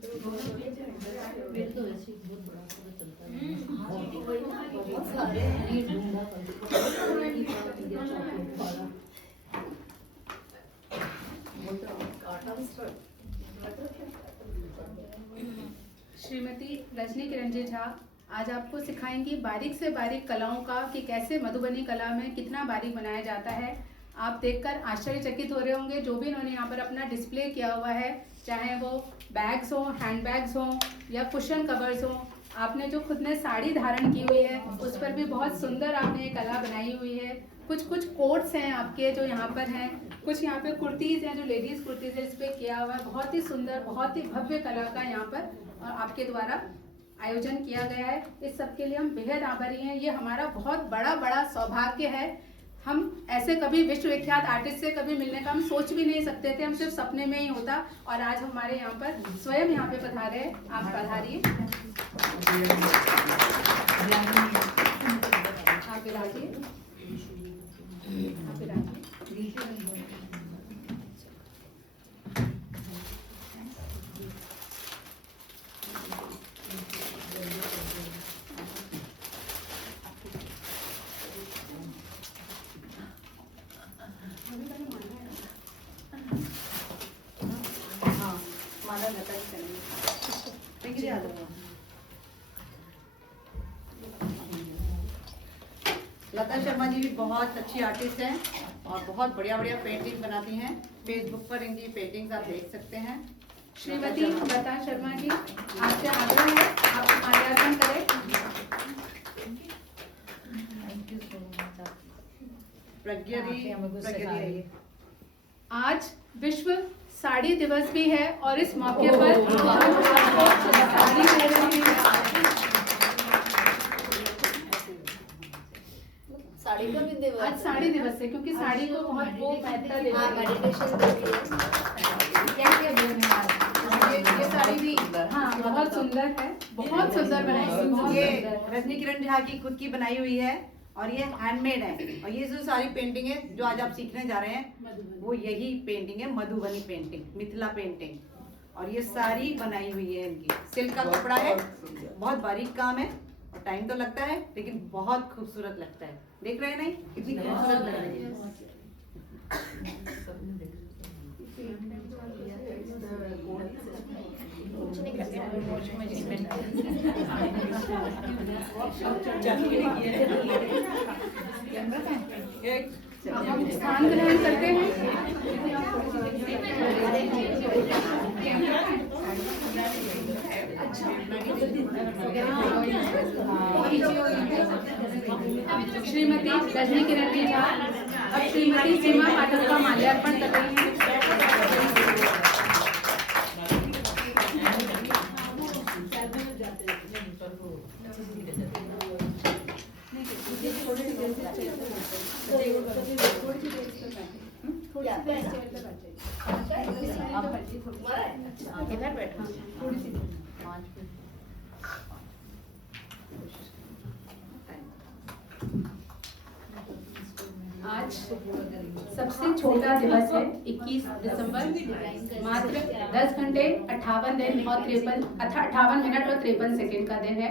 तो ऐसे बहुत बड़ा पूरा चलता है। बहुत सारे ये ढूंढा कर श्रीमती रजनी किरण जी झा आज आपको सिखाएंगी बारीक से बारीक कलाओं का कि कैसे मधुबनी कला में कितना बारीक बनाया जाता है। आप देखकर आश्चर्यचकित हो रहे होंगे। जो भी इन्होंने यहाँ पर अपना डिस्प्ले किया हुआ है, चाहे वो बैग्स हो, हैंड बैग्स हो या कुशन कवर्स हो, आपने जो खुद ने साड़ी धारण की हुई है उस पर भी बहुत सुंदर आपने ये कला बनाई हुई है। कुछ कोट्स हैं आपके जो यहाँ पर हैं, कुछ यहाँ पे कुर्तीज़ हैं जो लेडीज़ कुर्तीज़ है, इस पर किया हुआ है। बहुत ही सुंदर, बहुत ही भव्य कला का यहाँ पर और आपके द्वारा आयोजन किया गया है। इस सब के लिए हम बेहद आभारी हैं। ये हमारा बहुत बड़ा सौभाग्य है। हम ऐसे कभी विश्वविख्यात आर्टिस्ट से कभी मिलने का हम सोच भी नहीं सकते थे, हम सिर्फ सपने में ही होता, और आज हमारे यहाँ पर स्वयं यहाँ पे पधारे हैं। आप पधारिए, आप विराजिए, आप विराजिए। लता शर्मा जी भी बहुत अच्छी आर्टिस्ट हैं और बहुत बढ़िया पेंटिंग बनाती हैं। फेसबुक पर इनकी पेंटिंग्स आप देख सकते हैं। श्रीमती लता शर्मा जी, आपसे आग्रह है आप माल्यार्पण करें। प्रज्ञा दी आज विश्व साड़ी दिवस भी है और इस मौके पर आपको साड़ी दे रही हैं। साड़ी का भी दिवस, आज साड़ी दिवस है क्योंकि साड़ी को बहुत वो महत्ता देते हैं। मेडिटेशन के लिए ये साड़ी भी हाँ बहुत सुंदर है, बहुत सुंदर बनाई है। ये रजनी किरण झा की खुद की बनाई हुई है और ये हैंडमेड है। और ये जो सारी पेंटिंग है जो आज आप सीखने जा रहे हैं वो यही पेंटिंग है, मधुबनी पेंटिंग, मिथिला पेंटिंग। और ये सारी बनाई हुई है इनकी। सिल्क का कपड़ा है, बहुत बारीक काम है और टाइम तो लगता है लेकिन बहुत खूबसूरत लगता है। देख रहे हैं नहीं कितनी खूबसूरत लग रही है। हम स्थान ग्रहण करते हैं। श्रीमती रजनी किरण जी झा अब श्रीमती सीमा पाठक का माल्यार्पण कर रही हैं। इधर बैठो। आज सबसे छोटा दिवस है 21 दिसंबर, मात्र 10 घंटे 58 दिन और 58 मिनट और 53 सेकेंड का दिन है।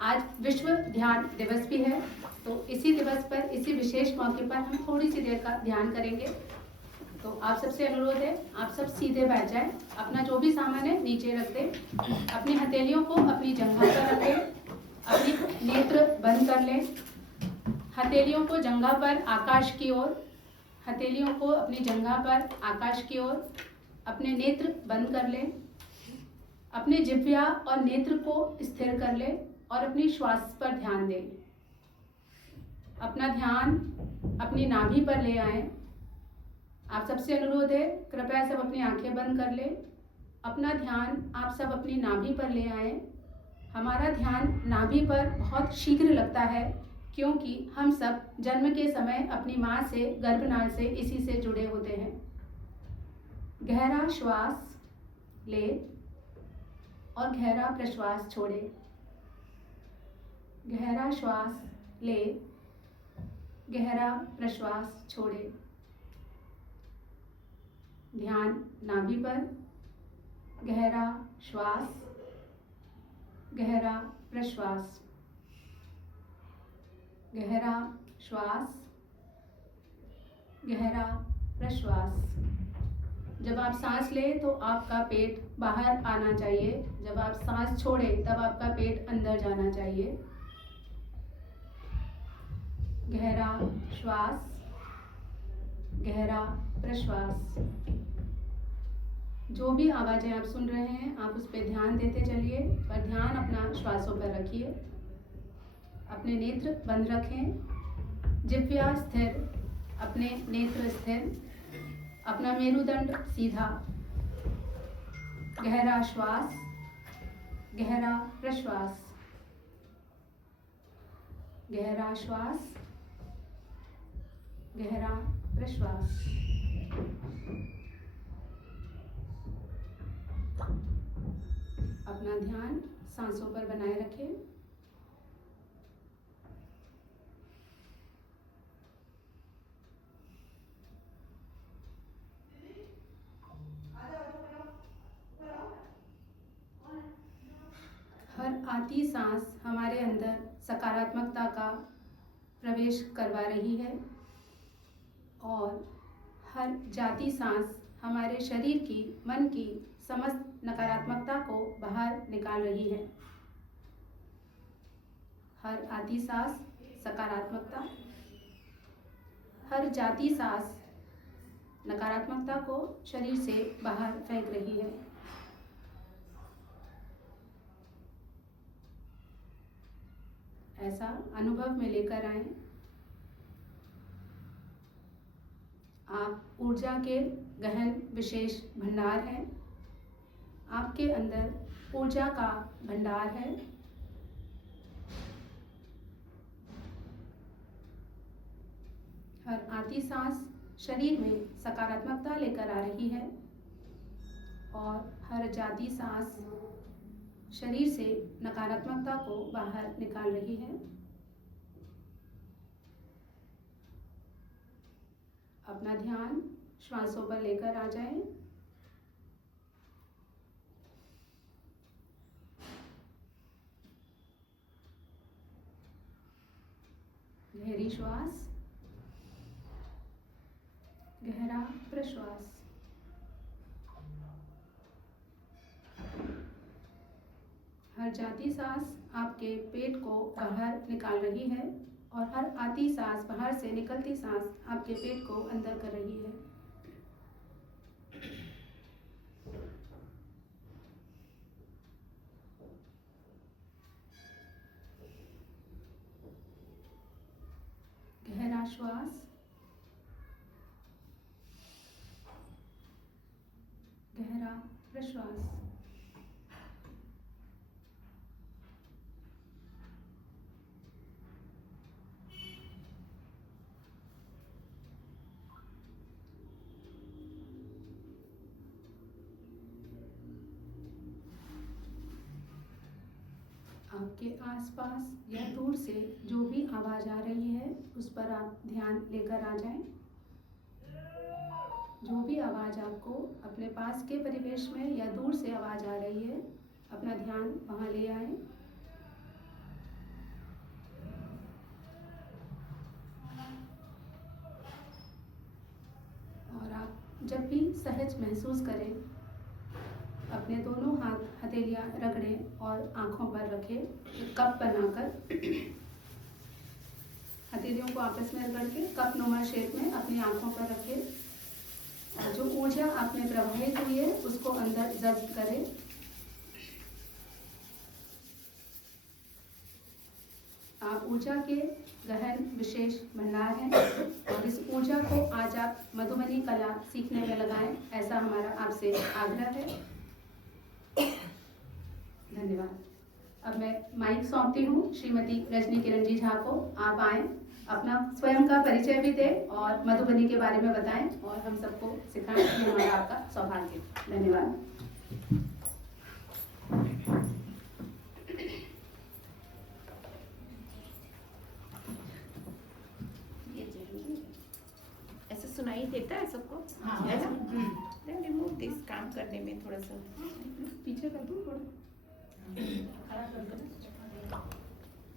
आज विश्व ध्यान दिवस भी है, तो इसी दिवस पर, इसी विशेष मौके पर हम थोड़ी सी देर का ध्यान करेंगे। तो आप सबसे अनुरोध है आप सब सीधे बैठ जाएं, अपना जो भी सामान है नीचे रख दें, अपनी हथेलियों को अपनी जंघा पर रखें, अपनी नेत्र बंद कर लें, हथेलियों को जंघा पर आकाश की ओर, हथेलियों को अपनी जंघा पर आकाश की ओर, अपने नेत्र बंद कर लें, अपने जिह्वा और नेत्र को स्थिर कर लें और अपनी श्वास पर ध्यान दें। अपना ध्यान अपनी नाभि पर ले आएं। आप सबसे अनुरोध है कृपया सब अपनी आंखें बंद कर लें। अपना ध्यान आप सब अपनी नाभि पर ले आएं। हमारा ध्यान नाभि पर बहुत शीघ्र लगता है क्योंकि हम सब जन्म के समय अपनी माँ से, गर्भनाल से, इसी से जुड़े होते हैं। गहरा श्वास ले और गहरा प्रश्वास छोड़े। गहरा श्वास ले, गहरा प्रश्वास छोड़े। ध्यान नाभि पर, गहरा श्वास, गहरा प्रश्वास, गहरा श्वास, गहरा प्रश्वास। जब आप सांस लें तो आपका पेट बाहर आना चाहिए, जब आप सांस छोड़ें तब आपका पेट अंदर जाना चाहिए। गहरा श्वास, गहरा प्रश्वास। जो भी आवाज़ें आप सुन रहे हैं आप उस पर ध्यान देते चलिए, पर ध्यान अपना श्वासों पर रखिए। अपने नेत्र बंद रखें, जिह्वा स्थिर, अपने नेत्र स्थिर, अपना मेरुदंड सीधा। गहरा श्वास, गहरा प्रश्वास, गहरा श्वास, गहरा प्रश्वास। अपना ध्यान सांसों पर बनाए रखें। हर आती सांस हमारे अंदर सकारात्मकता का प्रवेश करवा रही है और हर जाती सांस हमारे शरीर की, मन की समस्त नकारात्मकता को बाहर निकाल रही है। हर आती सांस सकारात्मकता, हर जाती सांस नकारात्मकता को शरीर से बाहर फेंक रही है। ऐसा अनुभव में लेकर आए। आप ऊर्जा के गहन विशेष भंडार हैं। आपके अंदर ऊर्जा का भंडार है। हर आती सांस शरीर में सकारात्मकता लेकर आ रही है और हर जाती सांस शरीर से नकारात्मकता को बाहर निकाल रही है। अपना ध्यान श्वासों पर लेकर आ जाएं। गहरी श्वास, गहरा प्रश्वास। हर जाती सांस आपके पेट को बाहर निकाल रही है और हर आती सांस, बाहर से निकलती सांस आपके पेट को अंदर कर रही है। गहरा श्वास, गहरा प्रश्वास। आपके आसपास या दूर से जो भी आवाज़ आ रही है उस पर आप ध्यान लेकर आ जाएं। जो भी आवाज़ आपको अपने पास के परिवेश में या दूर से आवाज़ आ रही है, अपना ध्यान वहाँ ले आएं। और आप जब भी सहज महसूस करें, अपने दोनों हाथ हथेलियाँ रगड़ें और आँखों पर रखें। एक कप बनाकर हथेलियों को आपस में रगड़ के कप नुमा शेप में अपनी आँखों पर रखें। और जो ऊर्जा आप में प्रवाहित हुई है उसको अंदर जब्त करें। आप ऊर्जा के गहन विशेष भंडार हैं और इस ऊर्जा को आज आप मधुबनी कला सीखने में लगाएं, ऐसा हमारा आपसे आग्रह है। धन्यवाद। अब मैं माइक सौंपती हूँ श्रीमती रजनी किरण जी झा को। आप आएं, अपना स्वयं का परिचय भी दें और मधुबनी के बारे में बताएं और हम सबको सिखाएं। ये हमारा आपका सौभाग्य। धन्यवाद। ये जरूरी है। ऐसा सुनाई देता है सबको? हाँ। है ना? Then remove this, काम करने में में थोड़ा सा पीछे कर दूँ थोड़ा,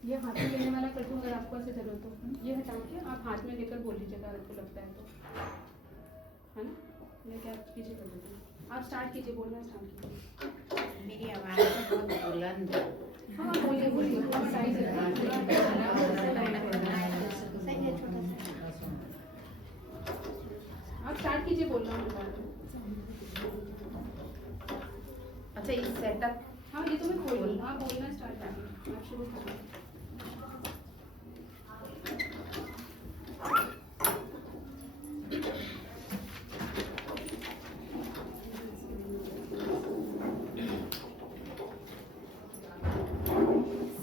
ये हाथ में लेने वाला कर दूँ अगर आपको ऐसे जरूरत हो। ये हटा के आप हाथ में लेकर बोल लीजिएगा अगर आपको लगता है तो, है ना। मैं क्या पीछे कर देती हूँ, आप स्टार्ट कीजिए, बोलना स्टार्ट कीजिए। मेरी आवाज़ बहुत बुलंद है। हाँ बोलिए बोलिए, बहुत साइज है। सही है, छोटा सा। आप स्टार्ट कीजिए बोलना। अच्छा, ये सेटअप हाँ ये तो मैं खोल लूँ, आप बोलना स्टार्ट करिए, आप शुरू करिए।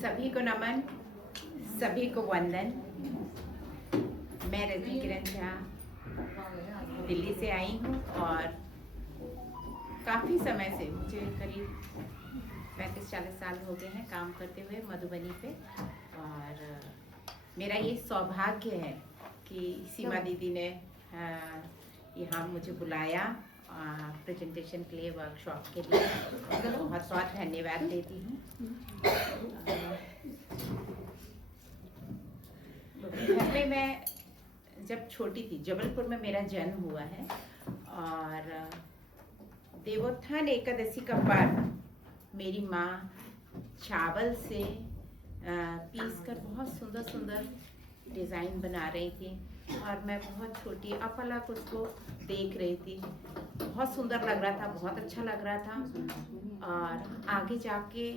सभी को नमन, सभी को वंदन। मैं रजनी किरण झा दिल्ली से आई हूँ और काफ़ी समय से, मुझे करीब 35-40 साल हो गए हैं काम करते हुए मधुबनी पे। और मेरा ये सौभाग्य है कि सीमा दीदी ने यहाँ मुझे बुलाया प्रेजेंटेशन के लिए, वर्कशॉप के लिए। बहुत बहुत धन्यवाद देती हूँ। घर में मैं जब छोटी थी, जबलपुर में मेरा जन्म हुआ है, और देवोत्थान एकादशी का पर्व मेरी माँ चावल से पीस कर बहुत सुंदर सुंदर डिज़ाइन बना रही थी, और मैं बहुत छोटी अपलक उसको देख रही थी। बहुत सुंदर लग रहा था, बहुत अच्छा लग रहा था, और आगे जाके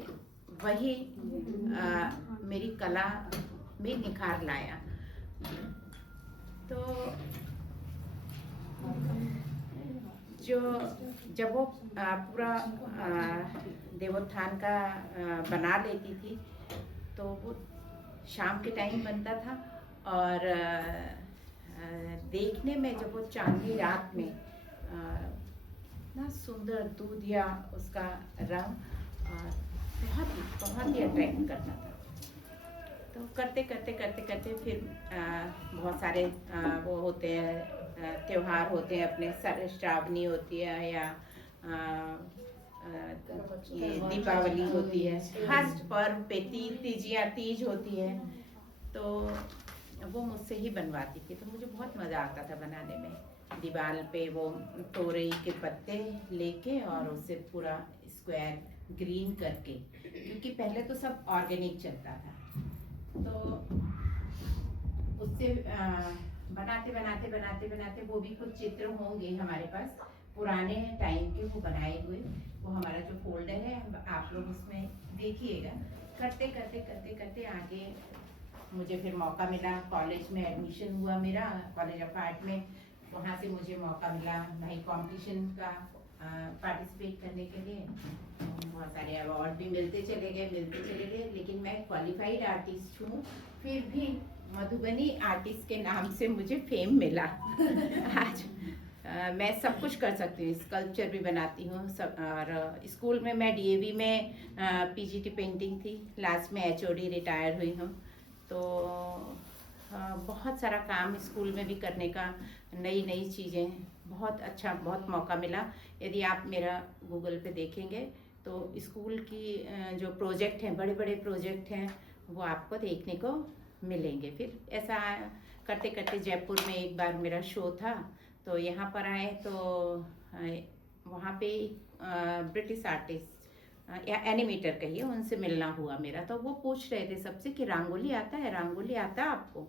वही मेरी कला में निखार लाया। तो जब वो पूरा देवोत्थान का बना लेती थी, तो वो शाम के टाइम बनता था, और देखने में जब वो चांदनी रात में ना सुंदर दूध या उसका रंग बहुत ही अट्रैक्ट करता था। तो करते करते फिर बहुत सारे वो होते हैं, त्योहार होते हैं अपने, श्रावणी होती है या ये दीपावली होती है, हर पर्व पे तीज होती है, तो वो मुझसे ही बनवाती थी। तो मुझे बहुत मज़ा आता था बनाने में। दीवार पे वो तोरई के पत्ते लेके और उसे पूरा स्क्वायर ग्रीन करके, क्योंकि पहले तो सब ऑर्गेनिक चलता था, तो उससे बनाते वो भी कुछ चित्र होंगे हमारे पास पुराने टाइम के, वो बनाए हुए। वो हमारा जो फोल्डर है आप लोग उसमें देखिएगा। करते आगे मुझे फिर मौका मिला, कॉलेज में एडमिशन हुआ मेरा, कॉलेज ऑफ आर्ट में। वहाँ से मुझे मौका मिला भाई कंपटीशन का पार्टिसिपेट करने के लिए। बहुत सारे अवार्ड भी मिलते चले गए, लेकिन मैं क्वालिफाइड आर्टिस्ट हूँ, फिर भी मधुबनी आर्टिस्ट के नाम से मुझे फेम मिला। आज मैं सब कुछ कर सकती हूँ, स्कल्पचर भी बनाती हूँ सब। और स्कूल में मैं डीएवी में पीजीटी पेंटिंग थी, लास्ट में एचओडी रिटायर हुई हूँ। तो बहुत सारा काम स्कूल में भी करने का, नई चीज़ें, बहुत मौका मिला। यदि आप मेरा गूगल पे देखेंगे तो स्कूल की जो प्रोजेक्ट हैं, बड़े प्रोजेक्ट हैं, वो आपको देखने को मिलेंगे। फिर ऐसा करते जयपुर में एक बार मेरा शो था, तो यहाँ पर आए तो वहाँ पे ब्रिटिश आर्टिस्ट या एनिमेटर कहिए, उनसे मिलना हुआ मेरा। तो वो पूछ रहे थे सबसे कि रंगोली आता है आपको?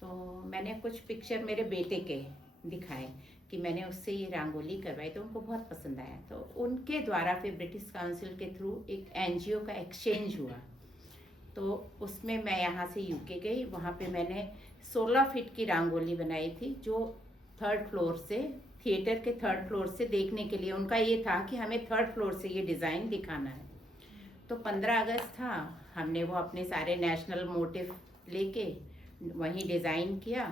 तो मैंने कुछ पिक्चर मेरे बेटे के दिखाए कि मैंने उससे ये रंगोली करवाई, तो उनको बहुत पसंद आया। तो उनके द्वारा फिर ब्रिटिश काउंसिल के थ्रू एक एनजीओ का एक्सचेंज हुआ, तो उसमें मैं यहाँ से यूके गई। वहाँ पे मैंने 16 फीट की रंगोली बनाई थी, जो थर्ड फ्लोर से, थिएटर के थर्ड फ्लोर से देखने के लिए उनका ये था कि हमें थर्ड फ्लोर से ये डिज़ाइन दिखाना है। तो 15 अगस्त था, हमने वो अपने सारे नेशनल मोटिव लेके वहीं डिज़ाइन किया,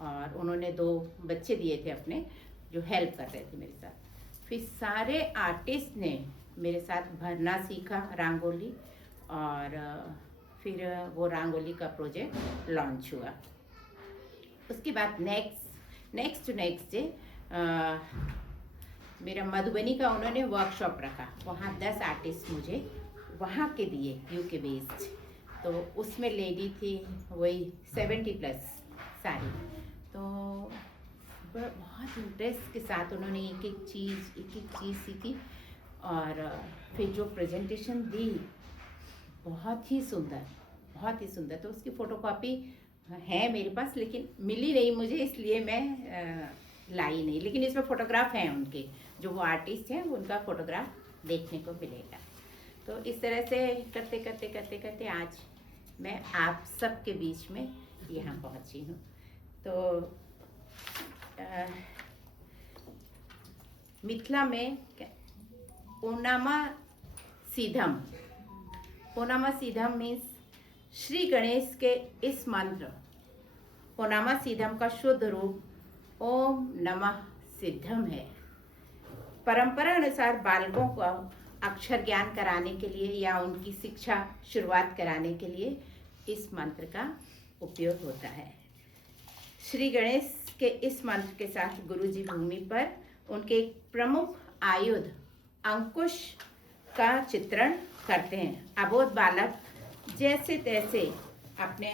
और उन्होंने 2 बच्चे दिए थे अपने, जो हेल्प कर रहे थे मेरे साथ। फिर सारे आर्टिस्ट ने मेरे साथ भरना सीखा रंगोली, और फिर वो रंगोली का प्रोजेक्ट लॉन्च हुआ। उसके बाद नेक्स्ट डे मेरा मधुबनी का उन्होंने वर्कशॉप रखा, वहाँ 10 आर्टिस्ट मुझे वहाँ के दिए, यूके बेस्ड। तो उसमें लेडी थी वही 70+ सारी। तो बहुत इंटरेस्ट के साथ उन्होंने एक एक चीज़ सीखी और फिर जो प्रेजेंटेशन दी बहुत ही सुंदर। तो उसकी फ़ोटोकॉपी है मेरे पास, लेकिन मिली नहीं मुझे, इसलिए मैं लाई नहीं। लेकिन इसमें फ़ोटोग्राफ हैं उनके, जो वो आर्टिस्ट हैं उनका फ़ोटोग्राफ देखने को मिलेगा। तो इस तरह से करते आज मैं आप सबके बीच में यहाँ पहुँची हूँ। तो मिथिला में ओनामा सीधम मीन्स श्री गणेश के इस मंत्र। ओनामा सीधम का शुद्ध रूप ओम नमः सिद्धम है। परंपरा अनुसार बालकों को अक्षर ज्ञान कराने के लिए या उनकी शिक्षा शुरुआत कराने के लिए इस मंत्र का उपयोग होता है। श्री गणेश के इस मंत्र के साथ गुरुजी भूमि पर उनके एक प्रमुख आयुध अंकुश का चित्रण करते हैं। अबोध बालक जैसे तैसे अपने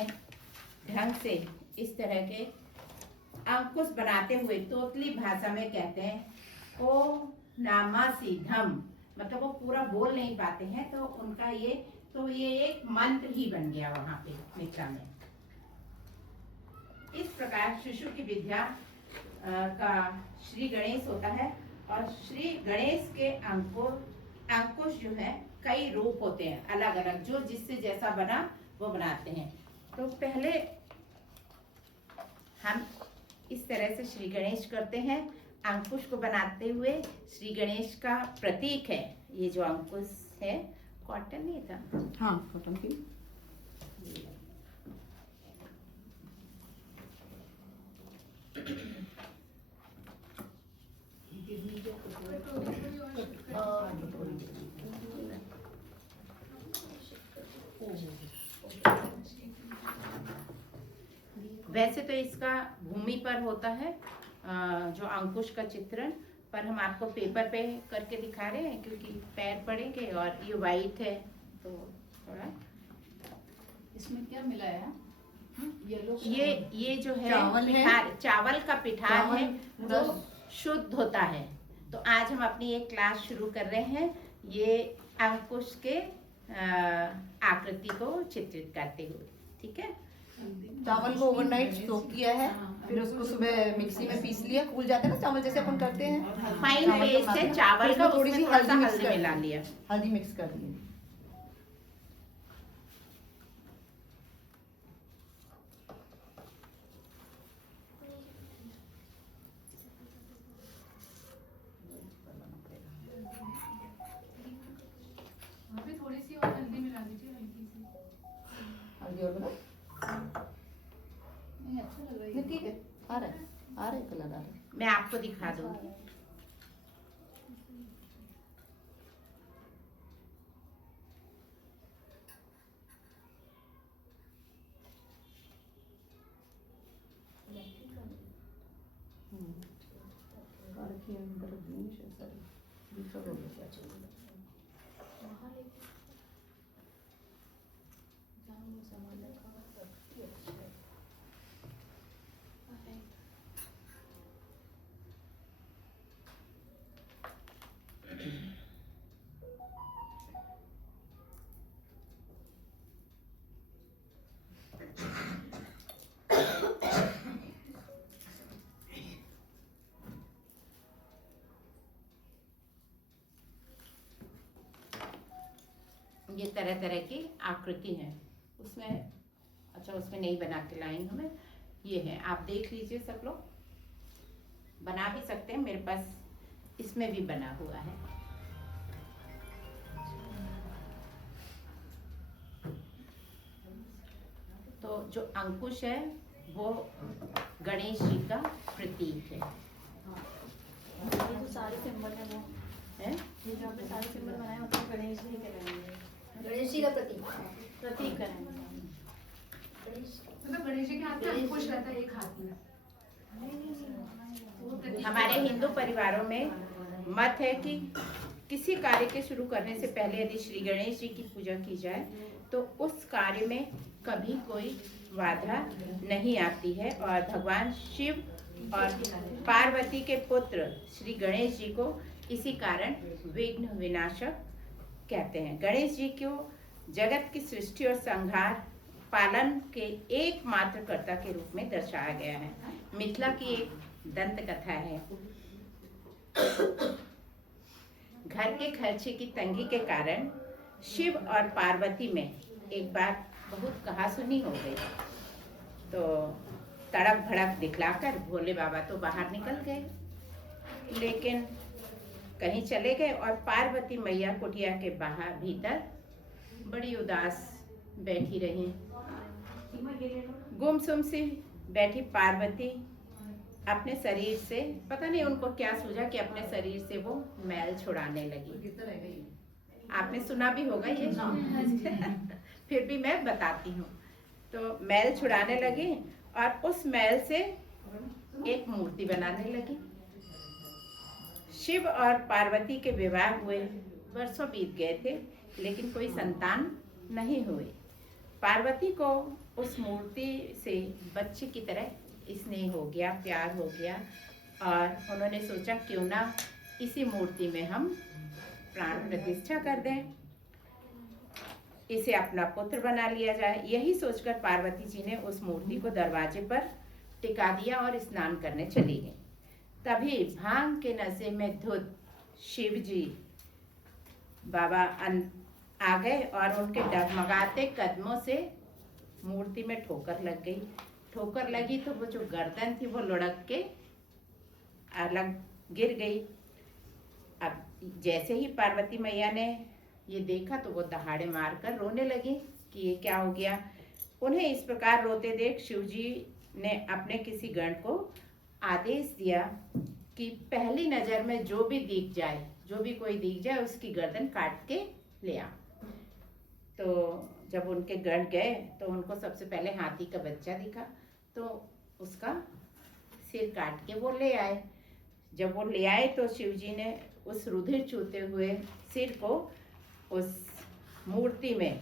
ढंग से इस तरह के अंकुश बनाते हुए तोतली भाषा में कहते हैं ओ नामा सीधम, मतलब वो पूरा बोल नहीं पाते हैं, तो उनका ये एक मंत्र ही बन गया वहाँ पे मिथिला में। इस प्रकार शिशु की विद्या का श्री गणेश होता है और श्री गणेश के अंकुश जो है कई रूप होते हैं अलग अलग, जो जिससे जैसा बना वो बनाते हैं। तो पहले हम इस तरह से श्री गणेश करते हैं। अंकुश को बनाते हुए श्री गणेश का प्रतीक है ये जो अंकुश है, कॉटन नहीं था, हाँ कॉटन की। वैसे तो इसका भूमि पर होता है जो अंकुश का चित्रण, पर हम आपको पेपर पे करके दिखा रहे हैं क्योंकि पैर पड़ेंगे और ये वाइट है तो थोड़ा। इसमें क्या मिलाया? ये जो है चावल है, चावल का पिठार है जो रस। शुद्ध होता है। तो आज हम अपनी एक क्लास शुरू कर रहे हैं ये अंकुश के आकृति को चित्रित करते हुए, ठीक है। चावल को ओवरनाइट सोक किया है, फिर उसको सुबह मिक्सी में पीस लिया, फूल जाते हैं ना चावल जैसे अपन करते हैं। फाइन पेस्ट है चावल का, थोड़ी सी उसमें थोड़ा सा हल्दी हल्दी मिला लिया। हल्दी मिक्स कर दी। वहाँ पे थोड़ी सी और हल्दी मिला दीजिए, हल्की सी। हल्दी और बना नहीं अच्छा लग रहा है। ठीक है, आ रहा है कलर आ रहा है। मैं आपको दिखा दूंगी। ये तरह तरह की आकृति है उसमें। अच्छा उसमें नहीं बना के लाएंगे हमें, ये है, आप देख लीजिए सब लोग, बना भी सकते हैं, मेरे पास इसमें भी बना हुआ है। तो जो अंकुश है वो गणेश जी का प्रतीक है। ये जो सारे सिंबल है वो है ये जो आपने सारे सिंबल बनाए होते हैं गणेश जी करेंगे, गणेश जी का प्रतीक। प्रतीक करेंगे। मतलब गणेश जी के हाथ में अंकुश रहता है एक हाथ में। हमारे हिंदू परिवारों में मत है कि किसी कार्य के शुरू करने से पहले यदि श्री गणेश जी की पूजा की जाए तो उस कार्य में कभी कोई बाधा नहीं आती है। और भगवान शिव और पार्वती के पुत्र श्री गणेश जी को इसी कारण विघ्न विनाशक कहते हैं। गणेश जी को जगत की सृष्टि और संहार पालन के एकमात्र कर्ता के रूप में दर्शाया गया है। मिथिला की एक दंत कथा है। घर के खर्चे की तंगी के कारण शिव और पार्वती में एक बार बहुत कहासुनी हो गई। तो तड़क भड़क दिखलाकर भोले बाबा तो बाहर निकल गए, लेकिन कहीं चले गए और पार्वती मैया कुटिया के बाहर भीतर बड़ी उदास बैठी रही। गुमसुम सी बैठी पार्वती अपने शरीर से, पता नहीं उनको क्या सूझा कि अपने शरीर से वो मैल छुड़ाने लगी। आपने सुना भी होगा ये फिर भी मैं बताती हूँ। तो मैल छुड़ाने लगी और उस मैल से एक मूर्ति बनाने लगी। शिव और पार्वती के विवाह हुए वर्षों बीत गए थे, लेकिन कोई संतान नहीं हुई। पार्वती को उस मूर्ति से बच्चे की तरह स्नेह हो गया, प्यार हो गया और उन्होंने सोचा क्यों ना इसी मूर्ति में हम प्राण प्रतिष्ठा कर दें, इसे अपना पुत्र बना लिया जाए। यही सोचकर पार्वती जी ने उस मूर्ति को दरवाजे पर टिका दिया और स्नान करने चली गई। तभी भांग के नशे में धुत शिव जी बाबा आ गए और उनके डगमगाते कदमों से मूर्ति में ठोकर लग गई। ठोकर लगी तो वो जो गर्दन थी वो लुढ़क के अलग गिर गई। अब जैसे ही पार्वती मैया ने ये देखा तो वो दहाड़े मारकर रोने लगी कि ये क्या हो गया। उन्हें इस प्रकार रोते देख शिवजी ने अपने किसी गण को आदेश दिया कि पहली नज़र में जो भी दिख जाए, जो भी कोई दिख जाए उसकी गर्दन काट के ले आ। तो जब उनके गण गए तो उनको सबसे पहले हाथी का बच्चा दिखा, तो उसका सिर काट के वो ले आए। जब वो ले आए तो शिवजी ने उस रुधिर चूते हुए सिर को उस मूर्ति में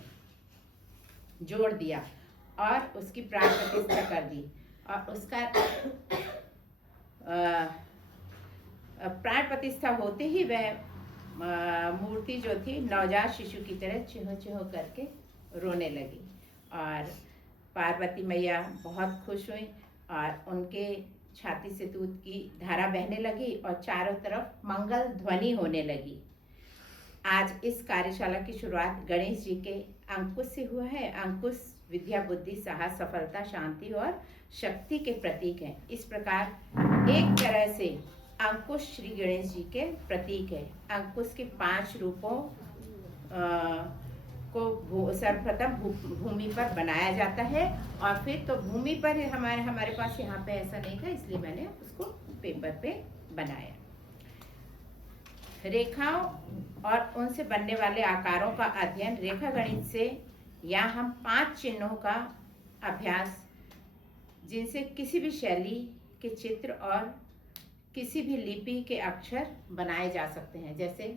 जोड़ दिया और उसकी प्राण प्रतिष्ठा कर दी। और उसका प्राण प्रतिष्ठा होते ही वह मूर्ति जो थी नवजात शिशु की तरह चिहो चिहो करके रोने लगी। और पार्वती मैया बहुत खुश हुई और उनके छाती से दूध की धारा बहने लगी और चारों तरफ मंगल ध्वनि होने लगी। आज इस कार्यशाला की शुरुआत गणेश जी के अंकुश से हुआ है। अंकुश विद्या, बुद्धि, साहस, सफलता, शांति और शक्ति के प्रतीक हैं। इस प्रकार एक तरह से अंकुश श्री गणेश जी के प्रतीक है। अंकुश के 5 रूपों को सर्वप्रथम भूमि पर बनाया जाता है और फिर तो भूमि पर हमारे पास यहाँ पे ऐसा नहीं था, इसलिए मैंने उसको पेपर पे बनाया। रेखाओं और उनसे बनने वाले आकारों का अध्ययन रेखा गणित से, यहाँ हम 5 चिन्हों का अभ्यास, जिनसे किसी भी शैली के चित्र और किसी भी लिपि के अक्षर बनाए जा सकते हैं। जैसे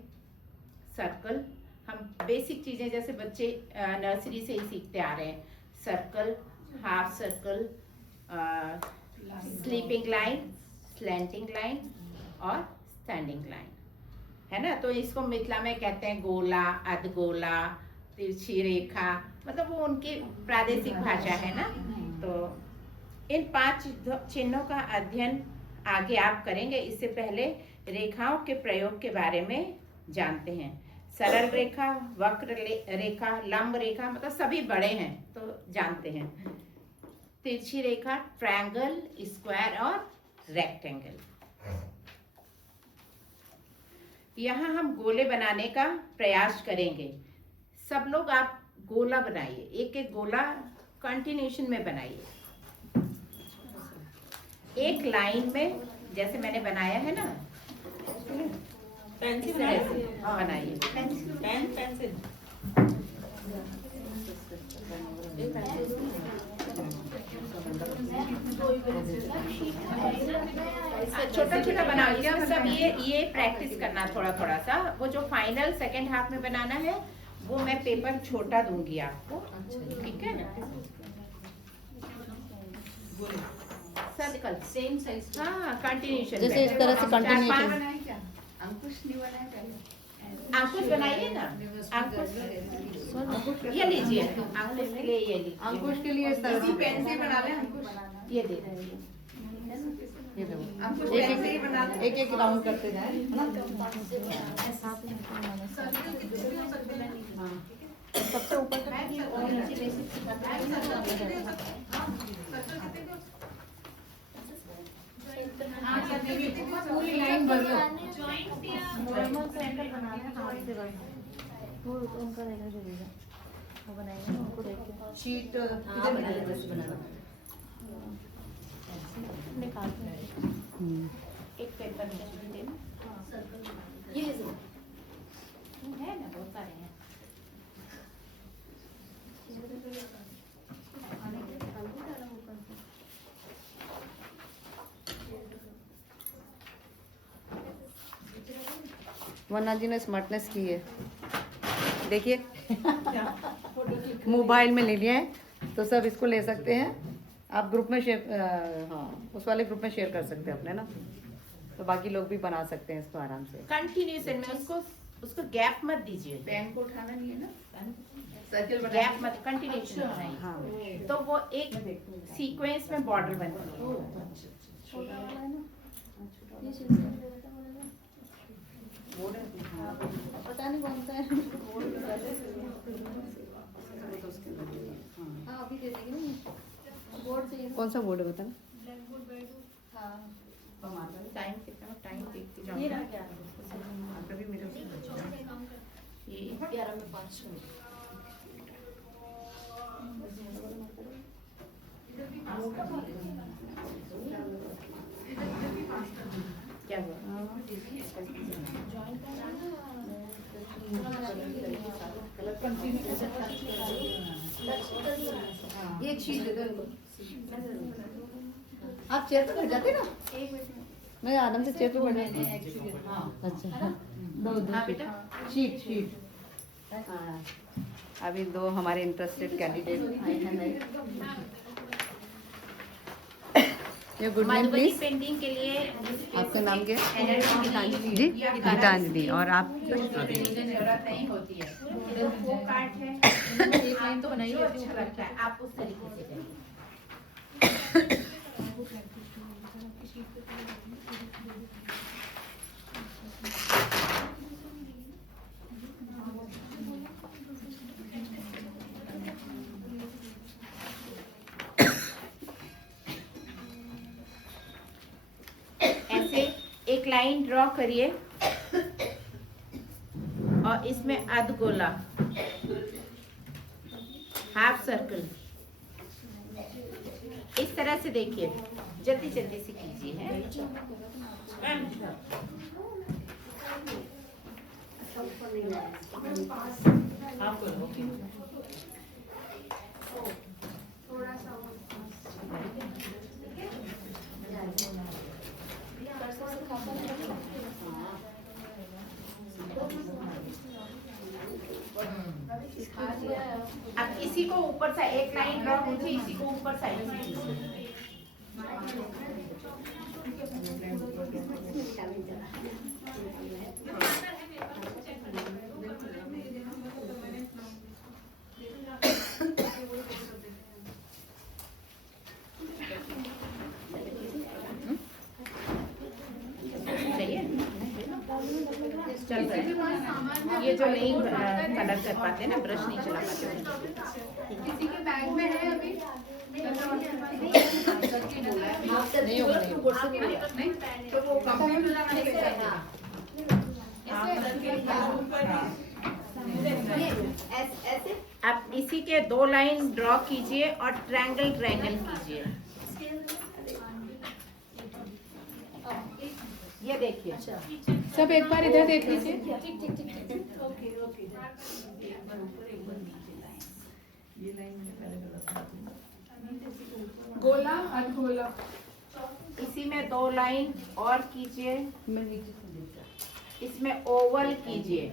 सर्कल, हम बेसिक चीज़ें जैसे बच्चे नर्सरी से ही सीखते आ रहे हैं। Circle, half circle, sleeping line, slanting line और स्टैंडिंग लाइन, है ना। तो इसको मिथिला में कहते हैं गोला, अधगोला, तिरछी रेखा, मतलब वो उनकी प्रादेशिक भाषा है ना। तो इन 5 चिन्हों का अध्ययन आगे आप करेंगे। इससे पहले रेखाओं के प्रयोग के बारे में जानते हैं। सरल रेखा, वक्र रेखा, लंब रेखा, मतलब सभी बड़े हैं तो जानते हैं। तिरछी रेखा, ट्रायंगल, स्क्वायर और रेक्टेंगल। यहाँ हम गोले बनाने का प्रयास करेंगे। सब लोग आप गोला बनाइए, एक एक गोला कंटिन्यूशन में बनाइए, एक लाइन में, जैसे मैंने बनाया है ना, पेंसिल बनाइए। पेंसिल छोटा छोटा बनाओ, इसमें सब ये प्रैक्टिस करना थोड़ा थोड़ा सा। वो जो फाइनल सेकंड हाफ में बनाना है वो मैं पेपर छोटा दूंगी आपको, ठीक है? Circle same size. हाँ, कंटिन्यूशन जैसे इस तरह से continuation। अंकुश बनाइए ना, अंकुश ये लीजिए, अंकुश के लिए ये लीजिए, अंकुश के लिए इस तरह से पेन से बना ले अंकुश। ये दे दीजिए। ये दो। अंकुश एक पेन से ही बना ले। एक राउंड करते जाए, है ना? हाँ। सबसे ऊपर तक और नीचे बेसिक सिखाते पूरी लाइन भर लो। नॉर्मल सैंडल बनाना है हाथ से बस। वो उनका रहेगा जो देगा वो बनाएंगे ना, उनको देख के शीट हाँ, बना ले, बस बना लो। निकालते हैं। एक पेपर नीचे दे दो। ये लीजिए। है ना, बहुत सारे हैं। वरना जी ने स्मार्टनेस की है, देखिए मोबाइल में ले लिया है तो सब इसको ले सकते हैं। आप ग्रुप में शेयर, हाँ उस वाले ग्रुप में शेयर कर सकते हैं अपने ना, तो बाकी लोग भी बना सकते हैं इसको आराम से। कंटिन्यूशन में उसको गैप मत दीजिए, पेन को उठाना नहीं है ना, सर्कल बना गैप मत, कंटिन्यूशन बनाइए। हाँ तो वो एक सीक्वेंस में बॉर्डर बनती है। छोटा वाला है ना, ये चीज़ पता नहीं कौन सा है। हाँ अभी दे देंगे ना, बोर्ड चाहिए। कौन सा बोर्ड है बताना? हाँ टाइम कितना, टाइम देखती ये जाऊँ रहा क्या? कभी मेरे ये 11 में 5 क्या हुआ? ये शीट दे दो इनको। आप चेयर पे बैठ जाते ना? मैं आराम से चेयर पे बैठ जाती हूँ। अच्छा दो हाँ बेटा, शीट हाँ। अभी दो हमारे इंटरेस्टेड कैंडिडेट आए हैं। ये good name Madhubani please. Painting के लिए आपका नाम क्या है? एनर्जी जी गीतांजलि। और आप? जरूरत नहीं होती है। इधर वो कार्ड है, एक लाइन तो बनाइए। जो अच्छा लगता है आप उस तरीके से करिए। ऐसे एक लाइन ड्रॉ करिए और इसमें अर्ध गोला, हाफ सर्कल, इस तरह से देखिए। जल्दी जल्दी से कीजिए है। अब इसी को ऊपर से एक लाइन ड्रॉ कीजिए, इसी को ऊपर साइड से कीजिए। चल रहा है। ये जो नहीं कलर कर पाते ना, ब्रश नहीं चला पाते। किसी के बैग में है अभी? नहीं होगा नहीं। तो वो कंप्यूटर लगाने के साथ ऐसे अब इसी के दो लाइन ड्रॉ कीजिए और ट्रायंगल ट्रायंगल कीजिए। ये देखिए, सब एक बार इधर देख लीजिए। गोला अर्ध गोला इसी में 2 लाइन और कीजिए, इसमें ओवल कीजिए।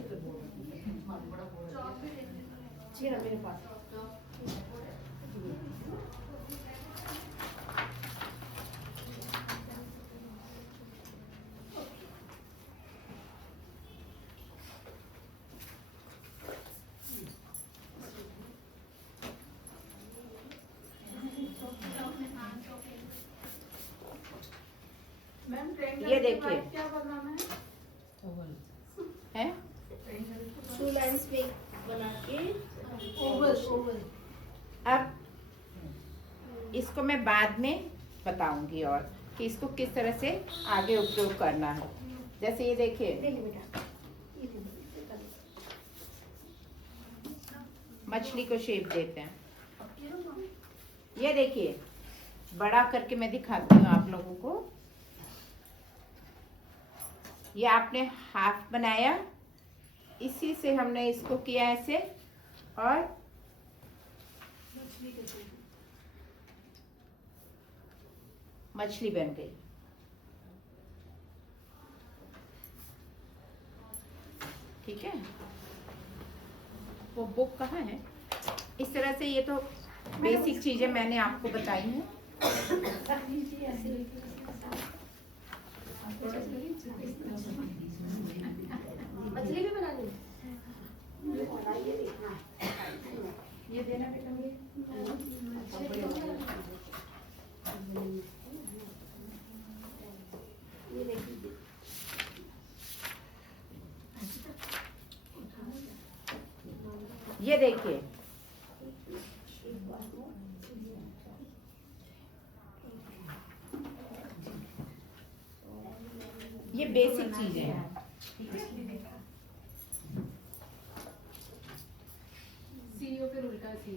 ये देखिए है 2 लाइंस पे बना के अब इसको मैं बाद में बताऊंगी और कि इसको किस तरह से आगे उपयोग करना है। जैसे ये देखिए मछली को शेप देते हैं। ये देखिए बड़ा करके मैं दिखाती हूँ आप लोगों को। ये आपने हाफ बनाया, इसी से हमने इसको किया ऐसे और मछली बन गई। ठीक है, वो बुक कहाँ है? इस तरह से ये तो बेसिक चीजें मैंने आपको बताई हैं। मछली भी बना ली। ये देना बेटा मुझे। ये देखिए ये देखिए ये बेसिक चीजें हैं। सी और फिर उल्टा सी।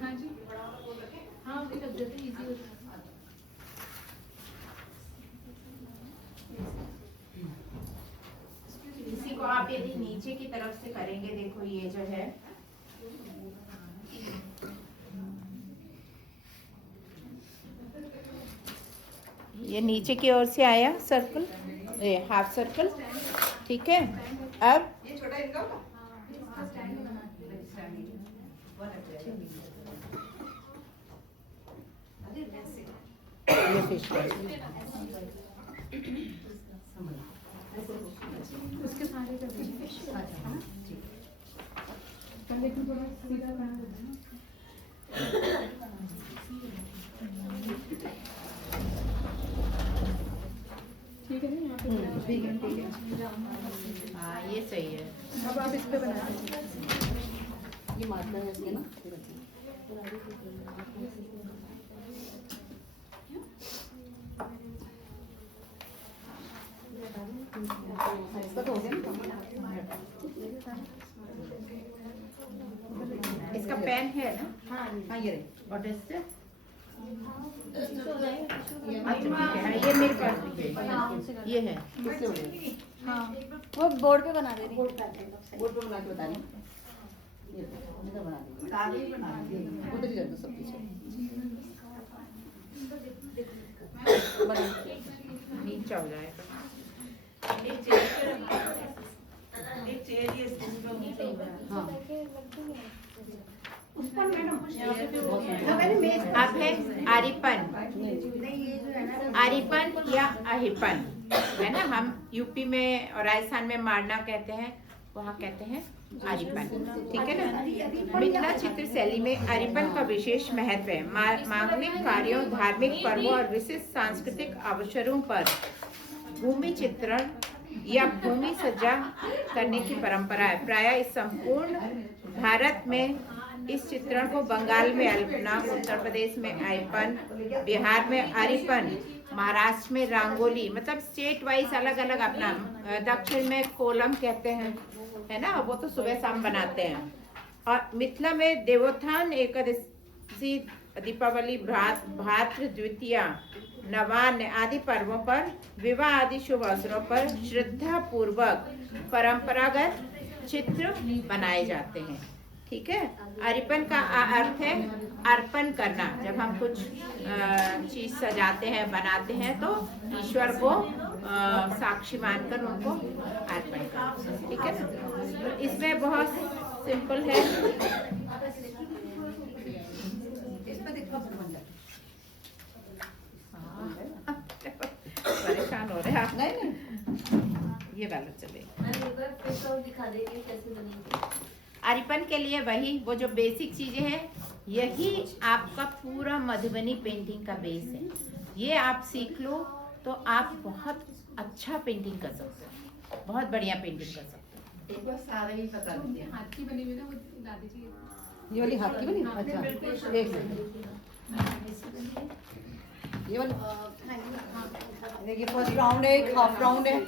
हाँ जी, हाँ अभी रख देते हैं, इजी हो जाएगा। इसी को आप यदि नीचे की तरफ से करेंगे, देखो ये जो है ये नीचे की ओर से आया सर्कल, ये हाफ सर्कल। ठीक है, अब ये छोटा इनका होगा? ये फिश है। उसके सारे कर देंगे। लेकिन थोड़ा सीधा बना देते हैं। ठीक है ना, यहाँ पे ठीक है। हाँ ये सही है। अब आप इस पे बना दीजिए। ये मार्कर है इसमें ना। इसका तो हो गया ना। इसका पेन है ना? हाँ ये रही। What is this? अच्छा ठीक है, हाँ, ये मेरे पास भी है। ये है। किससे हो गया? हाँ वो बोर्ड पे बना दे रही। बोर्ड पे बना के बता रही। ये उनका बना दी। सारे बना दी। उधर ही रख दो सब पीछे। नीचा हो जाएगा। हाँ अब है आरीपन। आरीपन या अहिपन है ना, हम यूपी में और राजस्थान में मारना कहते हैं, वहाँ कहते हैं आरीपन। ठीक है ना। मिथिला चित्र शैली में आरीपन का विशेष महत्व है। मांगलिक कार्यों, धार्मिक पर्वों और विशिष्ट सांस्कृतिक अवसरों पर भूमि चित्रण या भूमि सज्जा करने की परंपरा है। प्रायः इस संपूर्ण भारत में इस चित्रण को बंगाल में अल्पना, उत्तर प्रदेश में आयपन, बिहार में आरीपन, महाराष्ट्र में रंगोली, मतलब स्टेट वाइज अलग अलग अपना। दक्षिण में कोलम कहते हैं, है ना, वो तो सुबह शाम बनाते हैं। और मिथिला में देवोत्थान एकादशी, दीपावली, भाद्र द्वितीया, नवान्न आदि पर्वों पर, विवाह आदि शुभ अवसरों पर श्रद्धा पूर्वक परंपरागत चित्र बनाए जाते हैं। ठीक है। अर्पण का अर्थ है अर्पण करना। जब हम कुछ चीज सजाते हैं, बनाते हैं, तो ईश्वर को साक्षी मानकर उनको अर्पण करते हैं। ठीक है ना। तो इसमें बहुत सिंपल है। परेशान हो रहे हैं आप? नहीं, ये वाला चलेगा। दिखा देंगे कैसे बनेगी। अर्पण के लिए वही वो जो बेसिक चीजें हैं, यही आपका पूरा मधुबनी पेंटिंग का बेस है। ये आप सीख लो तो आप बहुत अच्छा पेंटिंग कर सकते हो, बहुत बढ़िया पेंटिंग कर सकते हो। एक बार सारा ही पता जो उनके हाथ की बनी हुई ना, वो दादी जी ये वाली हाथ की बनी? अच्छा, एक ये वाली देखिए, फर्स्ट राउंड है, एक हाफ राउंड है,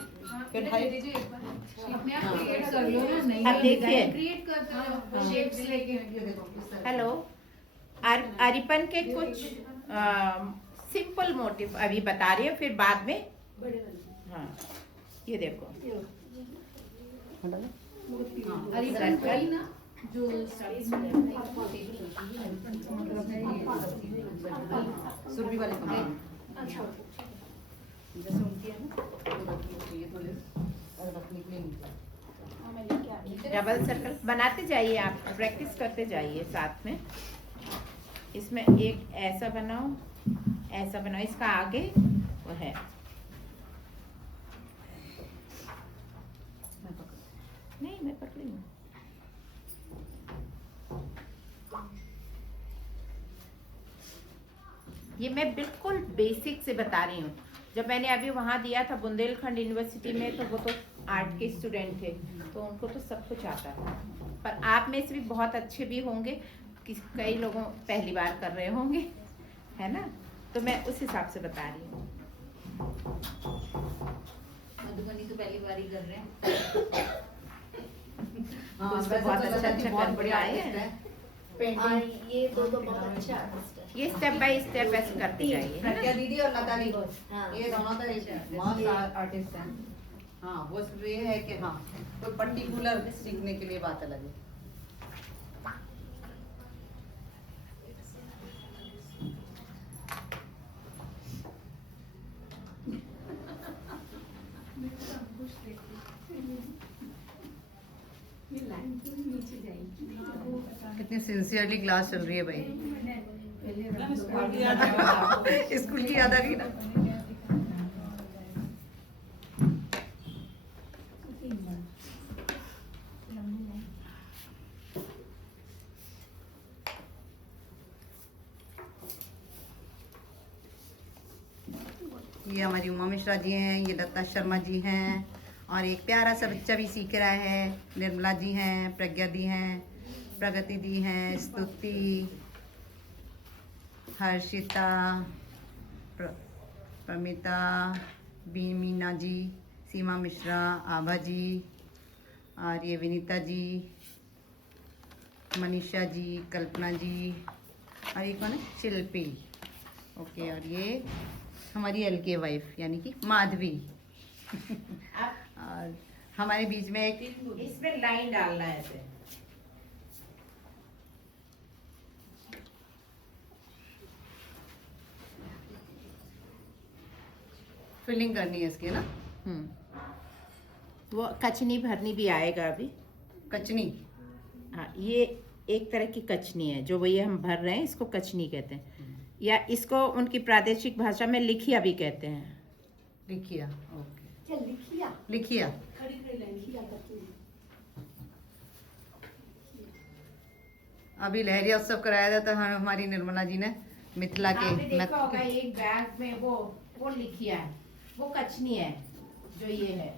फिर दे दीजिए एक बार। शीट में आप क्रिएट कर लो ना, नहीं अब देखिए। क्रिएट करते हो शेप्स लेके। हेलो, अर्पण के कुछ सिंपल मोटिव अभी बता रही हूँ, फिर बाद में। हाँ, ये देखो। अरे वही ना जो सुरभि वाले का। जैसे उनकी है ना, ये तो ले और रखने के लिए नहीं। डबल सर्कल बनाते जाइए, आप प्रैक्टिस करते जाइए साथ में। इसमें एक ऐसा बनाओ, ऐसा बनाओ, इसका आगे वो है। नहीं, मैं पकड़ी हूँ। ये मैं बिल्कुल बेसिक से बता रही हूँ। जब मैंने अभी वहाँ दिया था बुंदेलखंड यूनिवर्सिटी में, तो वो तो आर्ट के स्टूडेंट थे, तो उनको तो सब कुछ आता था। पर आप में से भी बहुत अच्छे भी होंगे, कई लोगों पहली बार कर रहे होंगे, है ना। तो मैं उस हिसाब से बता रही हूँ। मधुबनी तो पहली बार ही कर रहे हैं। हाँ, उसमें बहुत अच्छा बहुत करके बढ़िया आए आर्टिस्ट हैं। है। पेंटिंग और ये दो तो बहुत अच्छे आर्टिस्ट है। ये स्टेप बाय स्टेप ऐसे करते जाइए, है प्रज्ञा ना। दीदी और लता दीदी, हाँ। ये दोनों तो मस्त आर्टिस्ट हैं। हाँ, वो सिर्फ ये है कि हाँ, कोई पर्टिकुलर सीखने के लिए बात अलग है। कितनी सिंसियरली क्लास चल रही है भाई। स्कूल की याद आ गई ना। ये हमारी उमा मिश्रा जी हैं, ये लता शर्मा जी हैं, और एक प्यारा सा बच्चा भी सीख रहा है, निर्मला जी हैं, प्रज्ञा दी हैं, प्रगति दी हैं, स्तुति, हर्षिता, प्रमिता, मीना जी, सीमा मिश्रा, आभा जी, और ये विनीता जी, मनीषा जी, कल्पना जी, और ये कौन है? शिल्पी। ओके, और ये हमारी एलके वाइफ यानी कि माधवी। और हमारे बीच में एक इसमें लाइन डालना है ऐसे। फिलिंग करनी है इसकी ना। वो कचनी भरनी भी आएगा अभी। कचनी। हाँ, ये एक तरह की कचनी है, जो ये हम भर रहे हैं, इसको कचनी कहते हैं, या इसको उनकी प्रादेशिक भाषा में लिखिया भी कहते हैं। लिखिया। ओके, लिखिया। अभी लहरिया उत्सव कराया था, तो हमारी निर्मला जी ने मिथिला के आपने देखा होगा एक बैग में वो लिखिया है, वो कचनी है जो ये है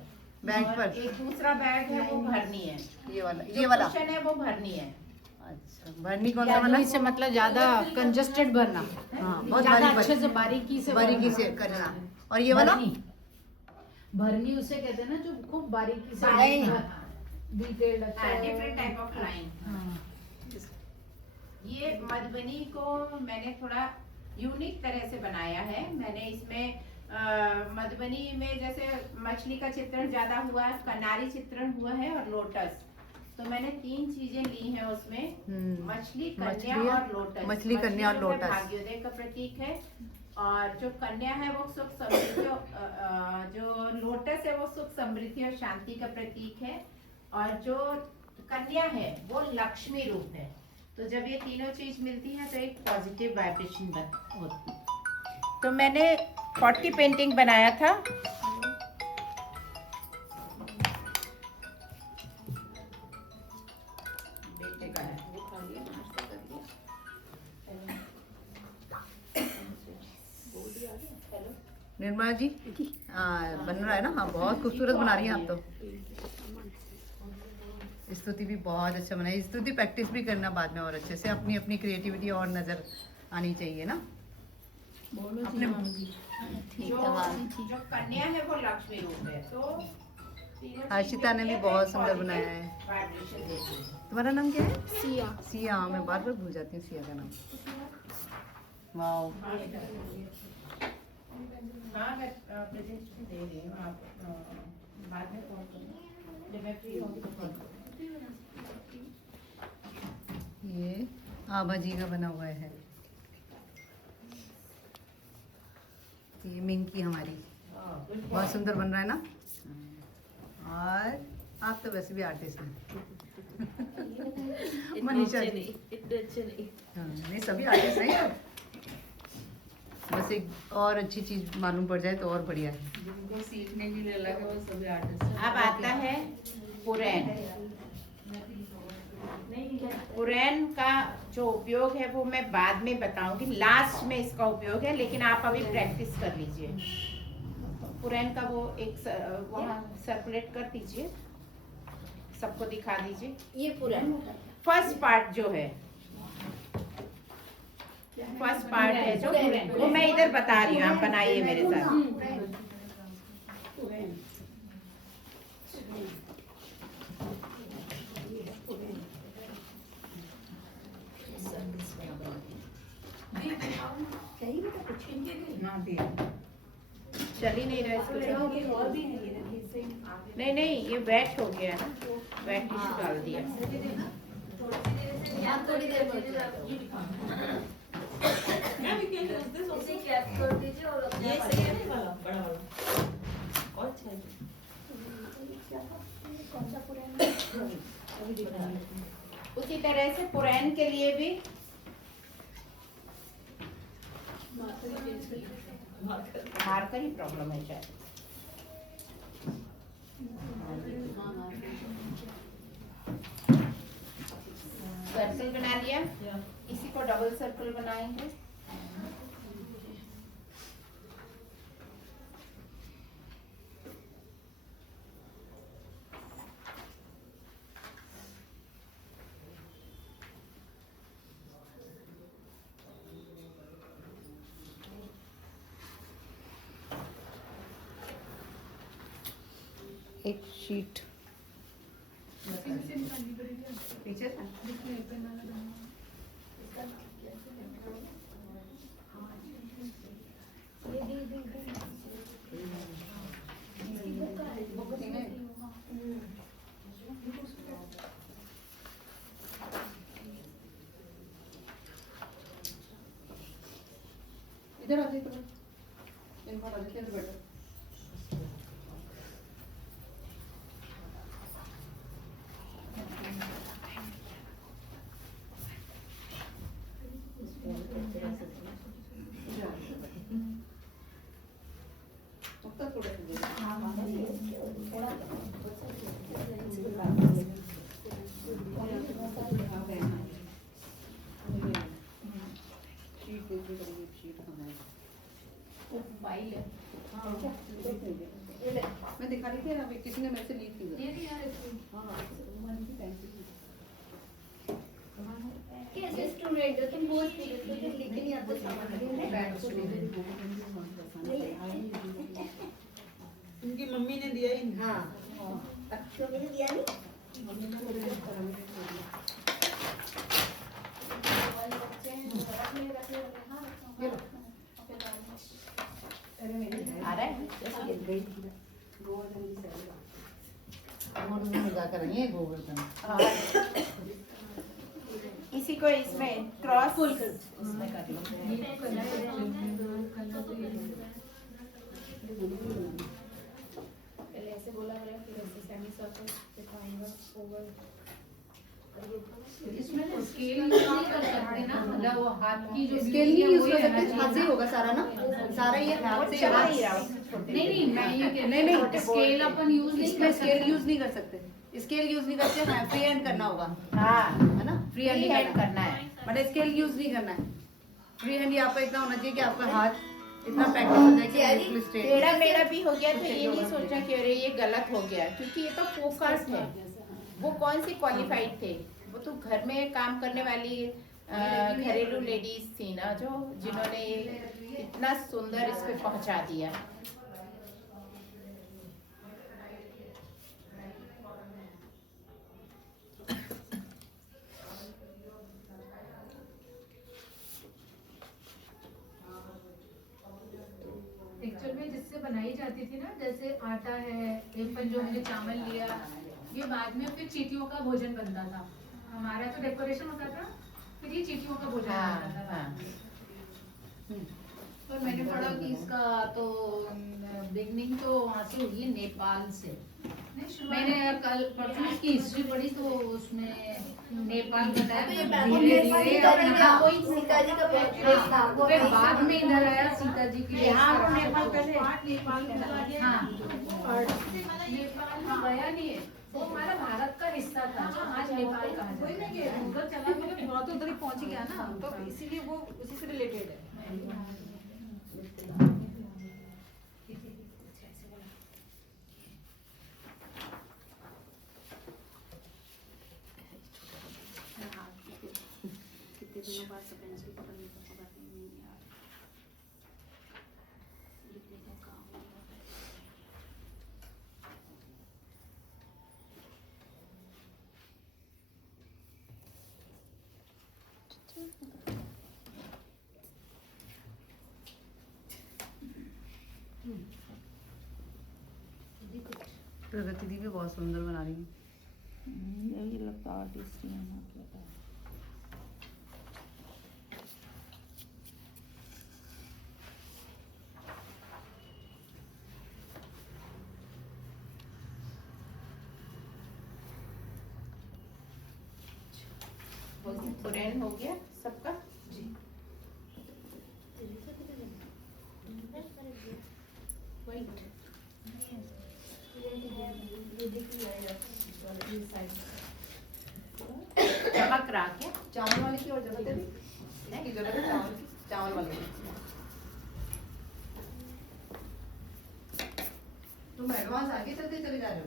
बैग और पर। एक दूसरा बैग है, वो भरनी है। ये वाला, जो ये वाला। क्वेश्चन है वो भरनी है। अच्छा, भरनी कौन सा वाला? से मतलब ज्यादा कंजस्टेड भरना, हाँ, बहुत ज्यादा बारीक अच्छे से बारीकी से बारीकी से करना। और ये वाला? भरनी उसे कहते हैं ना, जो खूब बारीकी से लाइन। डिटेल्ड अच्छा डिफरेंट टाइप ऑफ लाइन। ये मधुबनी को मैंने थोड़ा यूनिक तरह से बनाया है। मैंने इसमें मधुबनी में जैसे मछली का चित्रण ज्यादा हुआ है, कनारी चित्रण हुआ है और लोटस। तो मैंने 3 चीजें ली हैं उसमें, मछली, कन्या और लोटस। मछली, कन्या और लोटस भाग्योदय का प्रतीक है, और जो कन्या है वो सुख समृद्धि, जो लोटस है वो सुख समृद्धि और शांति का प्रतीक है, और जो कन्या है वो लक्ष्मी रूप है। तो जब ये तीनों चीज मिलती है तो एक पॉजिटिव वाइब्रेशन होती है। तो मैंने 40 पेंटिंग बनाया था। बेटे का है। निर्मला जी बन रहा है ना? हाँ, बहुत खूबसूरत बना रही हैं आप तो। स्तुति भी बहुत अच्छा बनाई। स्तुति प्रैक्टिस भी करना बाद में और अच्छे से, अपनी अपनी क्रिएटिविटी और नजर आनी चाहिए ना। अपने जो कन्या है वो लक्ष्मी रूप है। तो हर्षिता ने भी बहुत सुंदर बनाया है। वाइब्रेशन देती है। तुम्हारा नाम क्या है? सिया। सिया। हाँ, मैं बार बार भूल जाती हूँ सिया का नाम। वाओ। हाँ, मैं प्रेजेंटेशन दे रही हूँ, आप बाद में फोन करना जब मैं फ्री होंगी तो फोन करूँ। ये आभा जी का बना हुआ है। ये मिंकी हमारी बहुत सुंदर बन रहा है ना। और आप तो वैसे भी आर्टिस्ट हैं। मनीषा जी इतने अच्छे नहीं। हाँ, नहीं सभी आर्टिस्ट हैं यार। बस एक और अच्छी चीज मालूम पड़ जाए तो और बढ़िया है। जिनको सीखने के लिए लगा वो सभी आर्टिस्ट। अब आता है पुरैन। पुरैन का जो उपयोग है वो मैं बाद में बताऊंगी, लास्ट में इसका उपयोग है, लेकिन आप अभी प्रैक्टिस कर लीजिए। पुरैन का वो एक वहाँ सर्कुलेट कर दीजिए, सबको दिखा दीजिए। ये पूरा फर्स्ट पार्ट जो है, फर्स्ट पार्ट है जो वो मैं इधर बता रही हूँ, आप बनाइए मेरे साथ। चल ही नहीं रहा इसको। नहीं नहीं, ये वेट हो गया ना, वेट टिश्यू डाल दिया। थोड़ी देर उसी तरह से पुरैन के लिए भी मार्कर ही प्रॉब्लम है शायद। सर्कल बना लिया, इसी को डबल सर्कल बनाएंगे। एक शीट पीछे था। इधर आ जाइए, इनको आ जाइए, इधर बैठो। मैं दिखा रही थी ना, किसी ने मेरे से ली थी। कैसे स्टूडेंट हो तुम? बहुत लेके नहीं आते सामान। उनकी मम्मी ने दिया ही नहीं। हाँ, मम्मी ने दिया नहीं। आ रहा है गोवर्धन में जाकर रही है गोवर्धन। इसी को इसमें क्रॉस इसमें कर लो। पहले ऐसे बोला गया फिर ऐसे सेमी सर्कल फिर ट्रायंगल ओवल। इसमें ना स्केल यूज नहीं कर सकते ना, मतलब वो हाथ की जो स्केल नहीं यूज कर सकते, हाथ से ही होगा सारा ना, सारा ये हाथ से चला हाथ ही रहा हूँ। नहीं मैं ये कह नहीं, नहीं, स्केल अपन यूज नहीं इसमें कर स्केल सकते। यूज नहीं कर सकते, स्केल यूज नहीं करते हैं, फ्री हैंड करना होगा, हाँ है ना, फ्री हैंड फ्री नहीं हैंड करना करना है। मतलब स्केल यूज नहीं करना है। फ्री हैंड ये आपका इतना होना चाहिए कि आपका हाथ इतना प्रैक्टिस हो जाए कि बिल्कुल स्ट्रेट। टेढ़ा मेढ़ा भी हो गया तो ये नहीं सोचना कि अरे ये गलत हो गया, क्योंकि ये तो फोकस है। वो कौन सी क्वालिफाइड थे, वो तो घर में काम करने वाली घरेलू लेडीज थी ना, जो जिन्होंने ये इतना सुंदर इस पे पहुंचा दिया। एक्चुअल में जिससे बनाई जाती थी ना, जैसे आटा है, अपन जो हमने चावल लिया, ये बाद में फिर चींटियों का भोजन बनता था। हमारा तो डेकोरेशन होता था, फिर ये चींटियों का भोजन बनता था। पर मैंने पढ़ा कि इसका तो बिगनिंग तो वहाँ से हुई है, नेपाल से। मैंने कल परसों इसकी हिस्ट्री पढ़ी तो उसमें नेपाल बताया, धीरे धीरे सीता जी का बहुत था वो फिर बाद में इधर आया सीता जी की। यहाँ नेपाल पहले नेपाल में लगा दिया। हाँ नेपाल में गया नहीं है, वो हमारा भारत का हिस्सा था जो आज नेपाल कहा जाता है। उधर चला गया, थोड़ा तो उधर ही पहुंच गया ना, तो इसीलिए वो उसी से रिलेटेड है। कितने दिनों बाद से पेंसिल पकड़ने का पकड़ने नहीं आ रहा, लिखने का काम हो रहा है। प्रगति दी भी बहुत सुंदर बना रही है। यही लगता आर्टिस्ट ही है। पुरैन हो गया सबका। चमक रहा क्या? चावल वाले की और जरूरत है नहीं की जरूरत है, चावल की, चावल वाले की। तुम एडवांस आगे चलते चले जा रहे हो।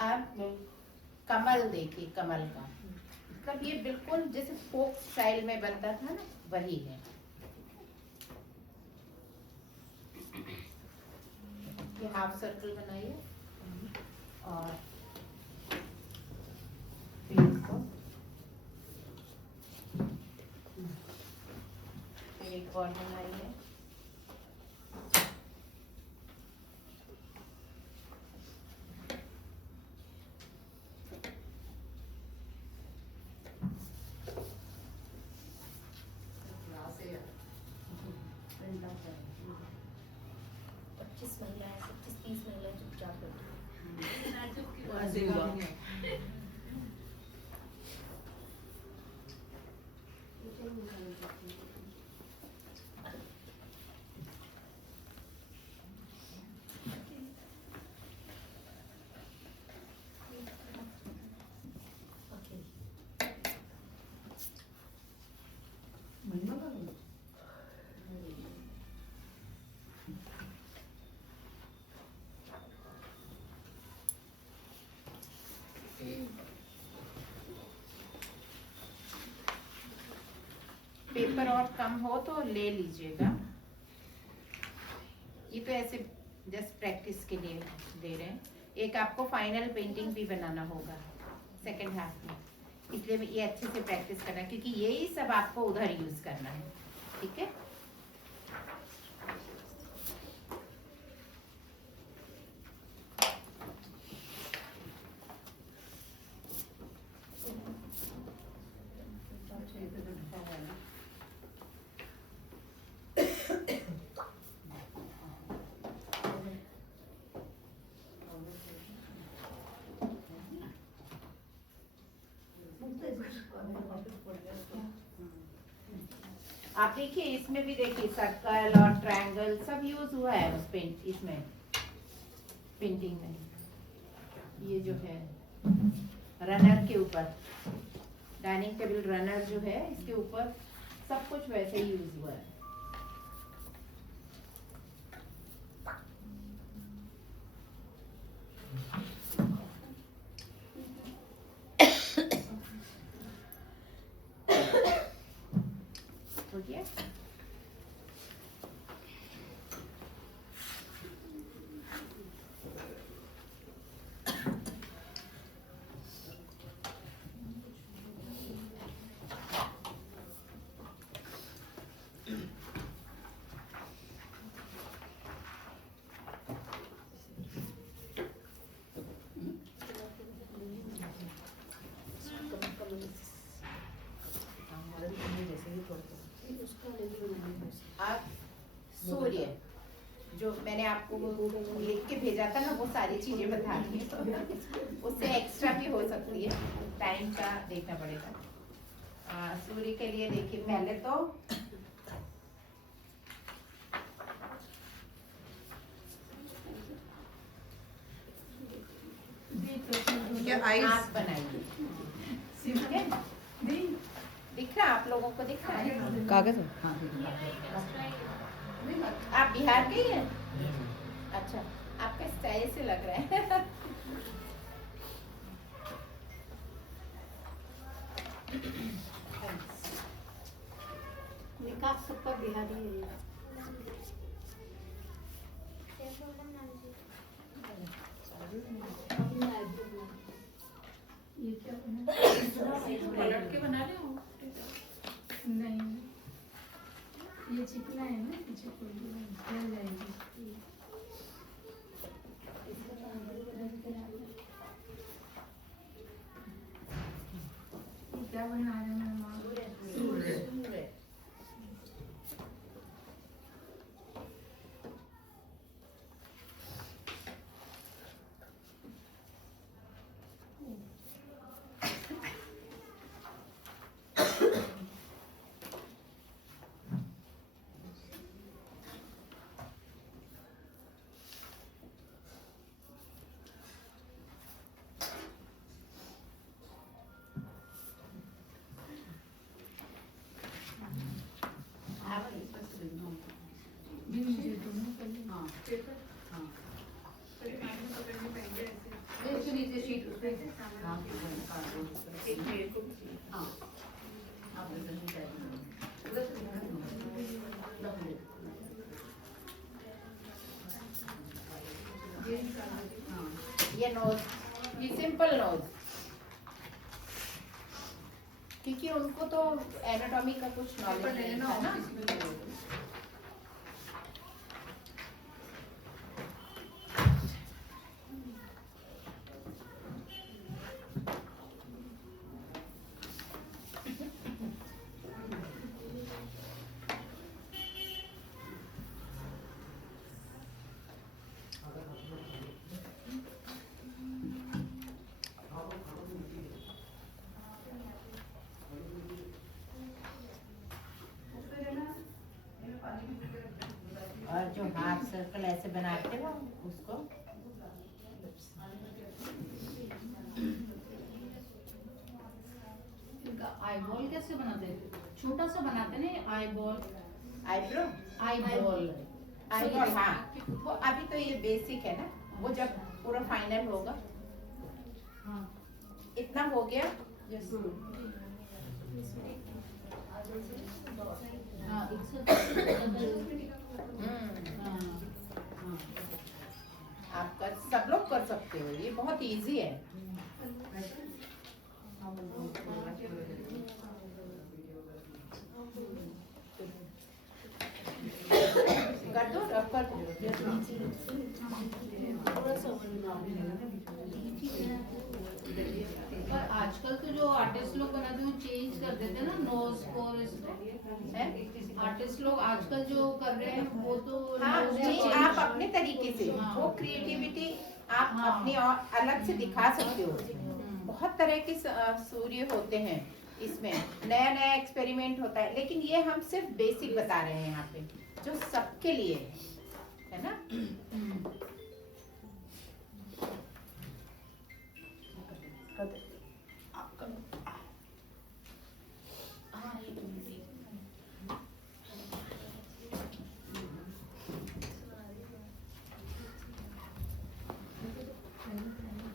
आप कमल देखिए, कमल का मतलब ये बिल्कुल जैसे फोक स्टाइल में बनता था ना, वही है। ये हाफ सर्कल बनाइए और फिर इसको फिर एक और बनाइए। ऐसे हुआ। पेपर और कम हो तो ले लीजिएगा। ये तो ऐसे जस्ट प्रैक्टिस के लिए दे रहे हैं। एक आपको फाइनल पेंटिंग भी बनाना होगा सेकंड हाफ में, इसलिए भी ये अच्छे से प्रैक्टिस करना है, क्योंकि यही सब आपको उधर यूज करना है। ठीक है। आप देखिए इसमें भी देखिए सर्कल और ट्रायंगल सब यूज हुआ है उस पेंट इसमें पेंटिंग में। ये जो है रनर के ऊपर, डाइनिंग टेबल रनर जो है इसके ऊपर सब कुछ वैसे ही यूज हुआ है। हो गया? आप सूर्य जो मैंने आपको लिख के भेजा था ना, वो सारी चीजें बता दी। उससे एक्स्ट्रा भी हो सकती है, टाइम का देखना पड़ेगा। सूर्य के लिए देखिए पहले तो क्या आइस आँख बनाइए। ठीक है? दिख रहा आप लोगों को? दिख रहा है? कागज आप बिहार के ही हैं? अच्छा, आपका स्टाइल से लग रहा है। निकास सुपर बिहारी है। ये क्या बना? पलट के बना रहे हो? नहीं, ये चिकना है ना, पीछे कोई जल जाएगी। ये क्या बना रहे हैं मामा? भी मुझे दोनों कर लो। हाँ हाँ इसके नीचे शीट उस पे हाँ हाँ आप ये नोज, ये सिंपल नोज, क्योंकि उनको तो एनाटॉमी का कुछ नॉलेज नहीं था ना। ऐसे बनाते हो उसको। इनका आई बॉल कैसे बनाते हैं? छोटा सा बनाते हैं ना eye ball. Eyebrow eye ball. Eyebrow, हाँ वो अभी तो ये बेसिक है ना, वो जब पूरा फाइनल होगा। हाँ इतना हो गया। हाँ आपका सब लोग कर सकते हो, ये बहुत इजी है। कर दो, रब कर दो। पर आजकल तो जो आर्टिस्ट लोग बनाते हैं वो चेंज कर देते हैं ना नोज को और इसको। आर्टिस्ट लोग आजकल जो कर रहे हैं वो तो हाँ nose को नहीं, change आप कर- अपने तरीके से हाँ। वो क्रिएटिविटी आप हाँ। अपनी और अलग से दिखा सकते हो। बहुत तरह के सूर्य होते हैं इसमें, नया नया एक्सपेरिमेंट होता है, लेकिन ये हम सिर्फ बेसिक बता रहे हैं यहाँ पे जो सबके लिए है ना।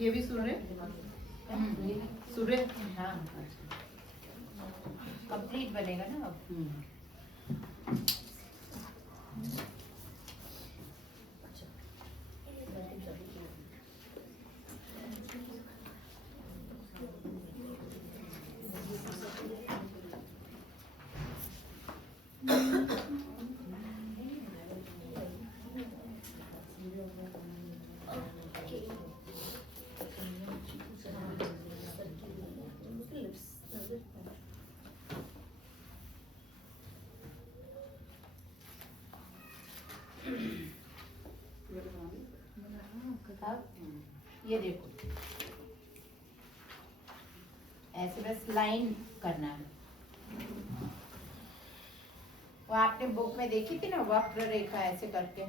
ये भी सूर्य सूर्य हाँ कंप्लीट बनेगा ना अब। अब ये देखो ऐसे बस लाइन करना है। वो आपने बुक में देखी थी ना, वक्र रेखा ऐसे करके।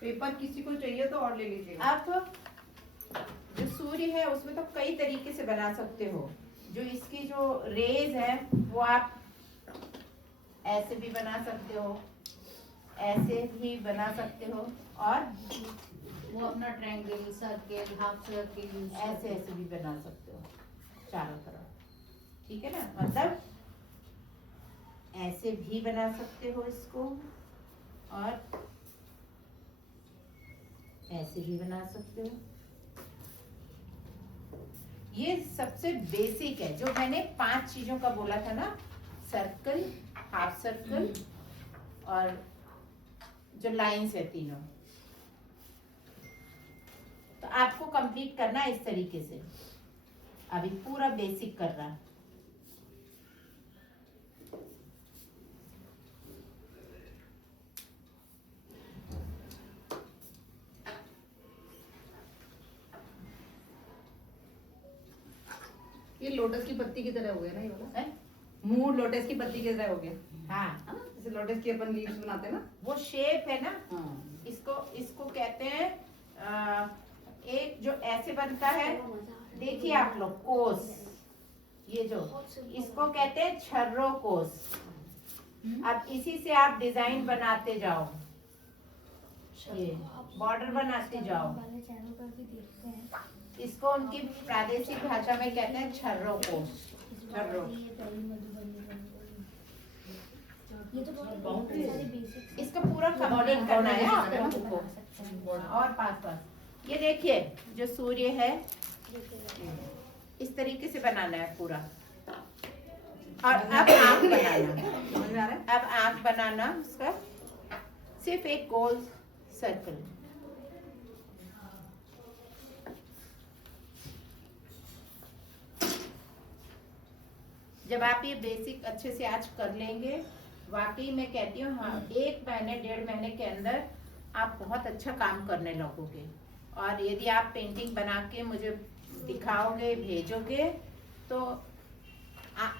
पेपर किसी को चाहिए तो और ले लीजिएगा। आप जो सूर्य है उसमें तो कई तरीके से बना सकते हो। जो इसकी जो रेज है वो आप ऐसे भी बना सकते हो, ऐसे भी बना सकते हो, और वो अपना ट्रायंगल सर्किल हाफ सर्किल ऐसे ऐसे भी बना सकते हो चारों तरफ। ठीक है ना, मतलब ऐसे भी बना सकते हो इसको, और ऐसे भी बना सकते हो। ये सबसे बेसिक है जो मैंने 5 चीजों का बोला था ना, सर्कल, हाफ सर्कल और जो लाइंस है तीनों। तो आपको कंप्लीट करना है इस तरीके से। अभी पूरा बेसिक कर रहा। ये लोटस की पत्ती की तरह हो गया ना ये वाला, है? मुंह लोटस की पत्ती की तरह हो गया हाँ, है ना, जैसे लोटस की अपन लीव्स बनाते हैं ना। वो शेप है ना, हाँ इसको इसको कहते हैं एक जो ऐसे बनता है, देखिए आप लोग, कोस। ये जो इसको कहते हैं छर्रो कोस। अब इसी से आप डिजाइन बनाते जाओ, ये बॉर्डर बनाते जाओ। इसको उनकी प्रादेशिक भाषा में कहते हैं छर्रो कोस। छर्रो। इसका पूरा कंप्लीट करना है आप लोगों को। और पास ये देखिए जो सूर्य है इस तरीके से बनाना है पूरा। और अब आँख बनाना, समझ में आ रहा है। अब आँख बनाना उसका सिर्फ एक गोल सर्कल। जब आप ये बेसिक अच्छे से आज कर लेंगे, वाकई मैं कहती हूँ हाँ, 1 महीने 1.5 महीने के अंदर आप बहुत अच्छा काम करने लगोगे। और यदि आप पेंटिंग बना के मुझे दिखाओगे, भेजोगे, तो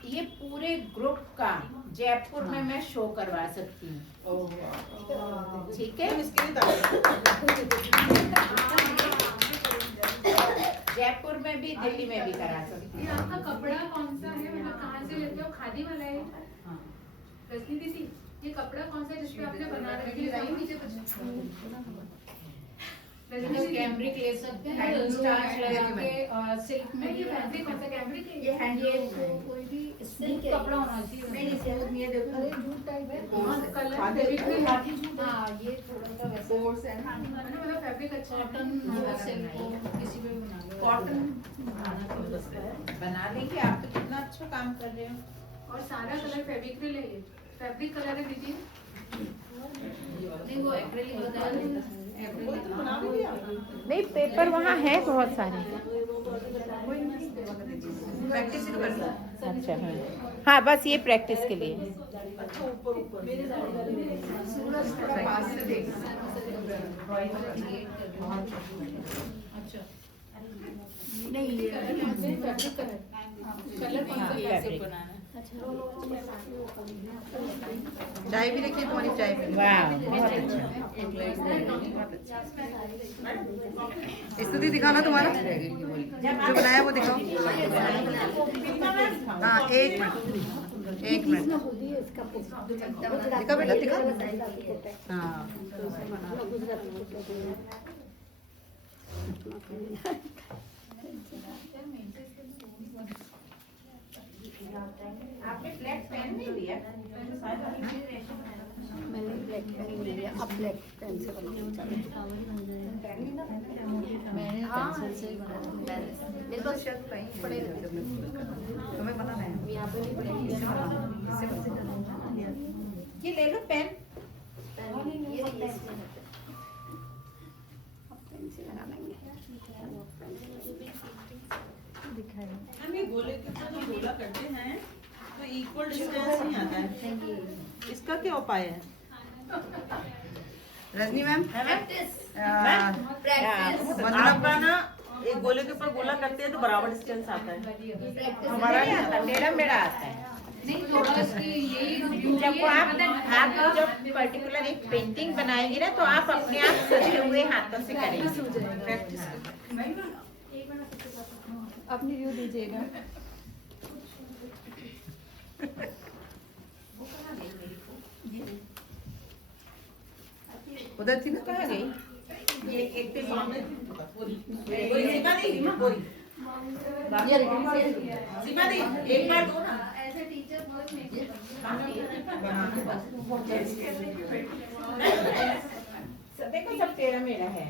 ये पूरे ग्रुप का जयपुर में मैं शो करवा सकती हूँ, ठीक है। जयपुर में भी, दिल्ली में भी करा सकती ये आपका कपड़ा कौन सा है, मतलब कहाँ से लेते हो? खादी वाला है रजनी दीदी? ये कपड़ा कौन सा है जिसपे आपने बना रखी है? कैमरिक ले सकते हैं, स्टार्च लगा के सिल्क में। ये फैब्रिक कौन सा कैमरिक है? ये कोई भी स्मूथ कपड़ा होना चाहिए। नहीं स्मूथ नहीं है, देखो अरे जूट टाइप है। कलर हाँ, फैब्रिक हाँ, ये थोड़ा सा वैसा मतलब फैब्रिक अच्छा है। कॉटन सिल्क किसी पे भी बना लो। कॉटन बना लेंगे। आप तो कितना अच्छा काम कर रहे हो। और सारा कलर फैब्रिक में ले, फैब्रिक कलर है दीदी। नहीं, वो एक्रेलिक बताया नहीं, पेपर वहाँ है बहुत सारे। प्रैक्टिस ही करनी है। अच्छा, हाँ बस ये प्रैक्टिस के लिए। पास से देख। नहीं ये फैब्रिक कलर कौन सा फैब्रिक। चाय भी देखिए, तुम्हारी चाय भी। वाह, बहुत अच्छा। स्तुति दिखाना तुम्हारा जो बनाया वो दिखाओ। हाँ, एक मिनट दिखा बेटा, दिखा। हाँ, आपने ब्लैक पेन नहीं लिया? मैंने ब्लैक पेन ले लिया, अब ब्लैक पेन से बनाऊंगी। मैंने पेंसिल से ही बनाया। मेरे पास शायद पड़े तुम्हें बनाना है। यहाँ पे नहीं पड़ेगी। ये ले लो पेन। ये पेन से लगा लेंगे। हम ये गोले के ऊपर जो गोला करते हैं तो इक्वल डिस्टेंस नहीं आता है, इसका क्या उपाय है? रजनी मैम, आपका ना एक गोले के ऊपर गोला करते हैं तो बराबर डिस्टेंस आता है। हमारा नहीं आता, टेढ़ा मेढ़ा आता है। नहीं, थोड़ा इसकी यही जब वो आप जब पर्टिकुलर एक पेंटिंग बनाएंगे ना तो आप अपने आप सजे हुए हाथों से करेंगे। अपनी व्यू दीजिएगा। उधर थी ना, कहाँ गई? ये एक पे सामने सीमा दी, सीमा दी, एक बार दो ना। ऐसे टीचर बहुत देखो सब टेढ़ा मेढ़ा है।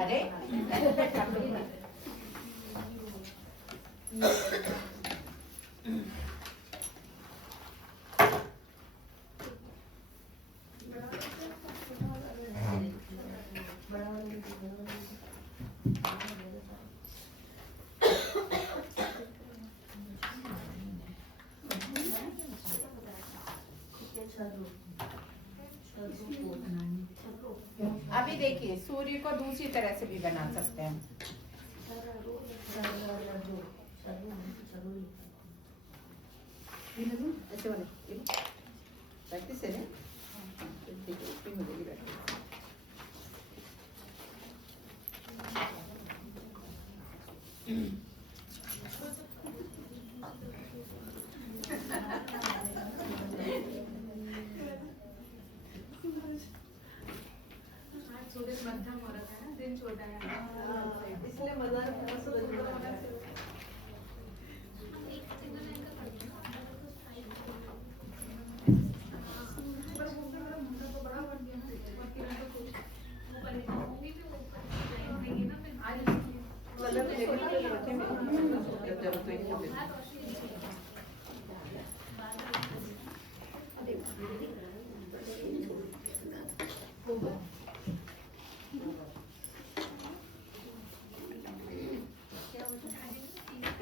अरे अभी देखिए, सूर्य को दूसरी तरह से भी बना सकते हैं। ऐसे वाले प्रैक्टिस है ना। ठीक है, इतनी हो जाएगी प्रैक्टिस। सूरज मध्यम हो रखा है ना, दिन छोटा है इसलिए मजा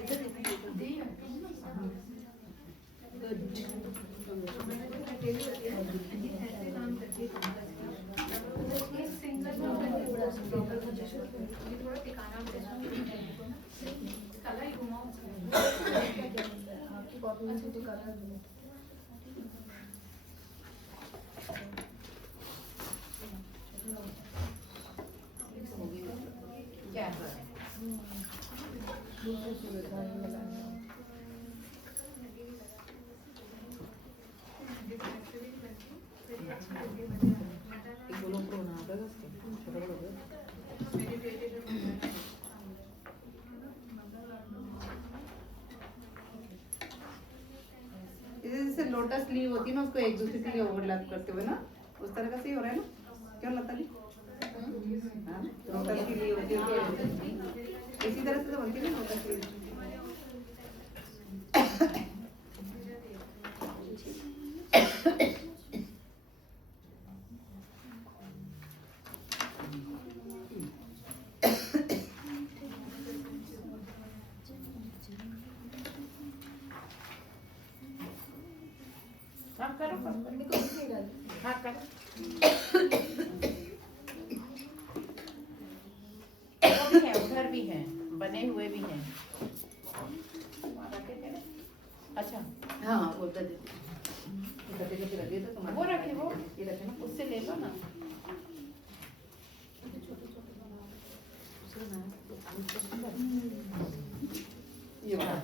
इधर क्या जैसे लोटस लीव होती है ना, उसको एक दूसरे के लिए ओवरलैप करते हुए ना, उस तरह का सही हो रहा है ना? क्यों लता जी? हाँ, लोटस की लीव होती है, इसी तरह से तो बनती है ना लोटस लीव। हाँ करो हाँ करो। वो भी है, उधर भी है, बने हुए भी हैं। अच्छा हाँ वो उधर रखिए तो तुम्हारा वो रखे, वो ये रखे ना, उससे ले लो ना। ये वाला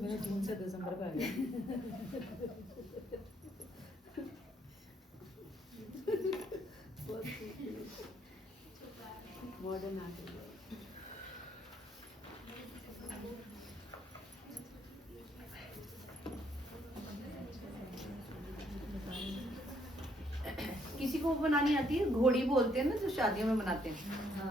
मेरा जून से दिसंबर का आ गया। मॉडर्न आ गई। किसी को बनानी आती है, घोड़ी बोलते हैं ना जो शादियों में बनाते हैं।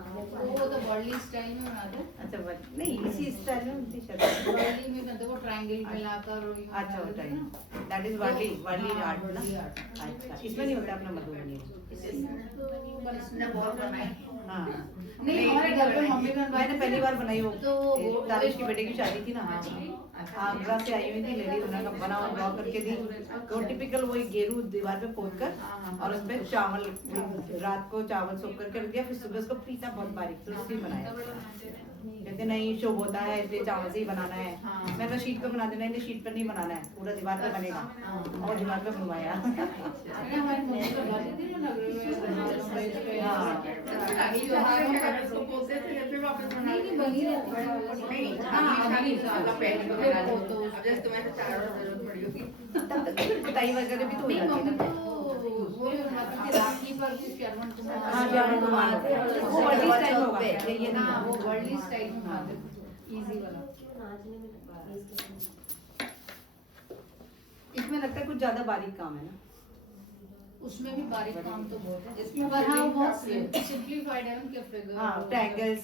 वो तो बॉर्डली स्टाइल में बनाते हैं। अच्छा बट नहीं इसी स्टाइल में बनती शादी। बॉर्डली में बनते हैं, वो ट्रायंगल मिलाकर और यूं अच्छा होता है, बनाते हैं दैट इज वार्ली वार्ली हाँ, आर्ट ना। वार्ली art। अच्छा इसमें नहीं होता अपना मधुबनी। हाँ नहीं हमारे घर पे मम्मी ने मैंने पहली बार बनाई वो, तो वो दानिश की बेटे की शादी थी ना, आगरा से आई हुई थी लेडी, उन्होंने बना हुआ ड्रॉ करके दी। तो टिपिकल वही गेरू दीवार पे पोत कर और उसमें चावल, रात को चावल सोख करके रख दिया, फिर सुबह उसको पीसा बहुत बारीक, तो उससे बनाया। कहते नहीं शुभ होता है इसलिए चावल से ही बनाना है। हाँ। मैं तो शीट पे बना देना, इन्हें शीट पर नहीं बनाना है, पूरा दीवार पे बनेगा। और दीवार पे बनवाया। मैंने हमारी मम्मी को बनाती थी ना नगरों में हाँ। त्योहारों पर उसको बोलते थे फिर वापस बना नहीं बनी रहती है। हाँ अभी तब तक फिर कुटाई वगैरह भी तो हो नहीं जाती मम्मी है। तो वो मतलब कि राखी पर भी श्रवण कुमार हाँ श्रवण कुमार वो वर्ली स्टाइल में होगा, ये हाँ नहीं वो वर्ली स्टाइल में बनाते थे। इजी वाला। इसमें लगता है कुछ ज्यादा बारीक काम है ना? उसमें भी बारीक काम तो बहुत है इसमें, पर हाँ बहुत सिंप्लीफाइड है उनके फिगर। हाँ, ट्रायंगल्स,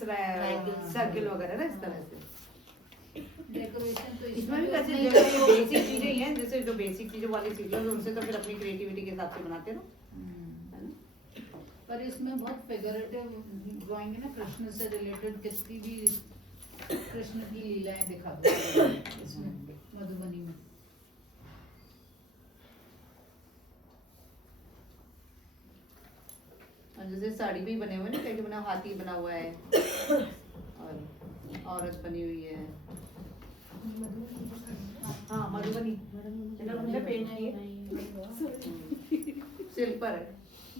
सर्कल वगैरह ना इस तरह से। डेकोरेशन तो इसमें भी वैसे नहीं जो ये बेसिक चीजें ही हैं, जैसे जो बेसिक चीजों वाली चीजें हैं उनसे तो फिर अपनी क्रिएटिविटी के हिसाब से बनाते हैं ना, है ना? पर इसमें बहुत फिगरेटिव ड्राइंग है ना, कृष्ण से रिलेटेड कितनी भी कृष्ण की लीलाएं दिखा दो इसमें मधुबनी में। और जैसे साड़ी भी बने हुए हैं ना, कहीं बना हाथी बना हुआ है और औरत बनी हुई है। हाँ, मधुबनी हमने पेंट किए, सिल्क पर है,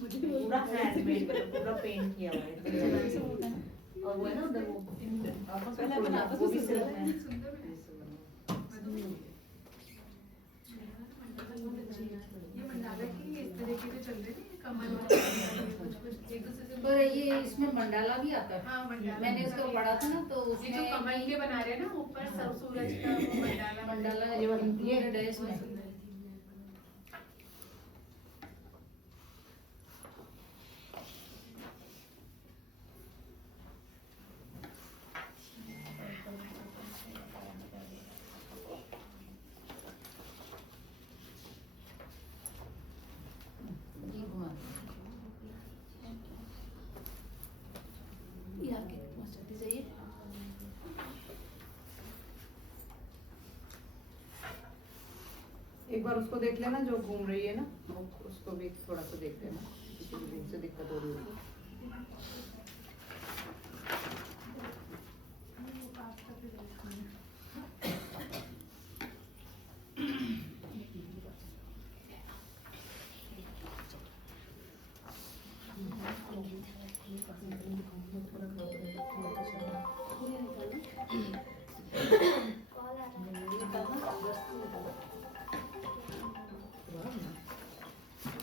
पूरा हैंडमेड, मतलब पूरा पेंट किया हुआ है। और वो है ना उधर वो भी सिल्क है। ये मंडाला की इस तरह के जो चल रहे थे कमल वाले कुछ एक दूसरे से। पर ये इसमें मंडाला भी आता है। हाँ, मंडाला। मैंने इसको पढ़ा था ना, तो ये जो उसमें कमल के बना रहे हैं ना ऊपर सब सूरज का वो मंडाला मंडाला ये वाली ये है इसमें। एक बार उसको देख लेना जो घूम रही है ना, उसको भी थोड़ा सा देख लेना, किसी भी दिन से दिक्कत हो रही है।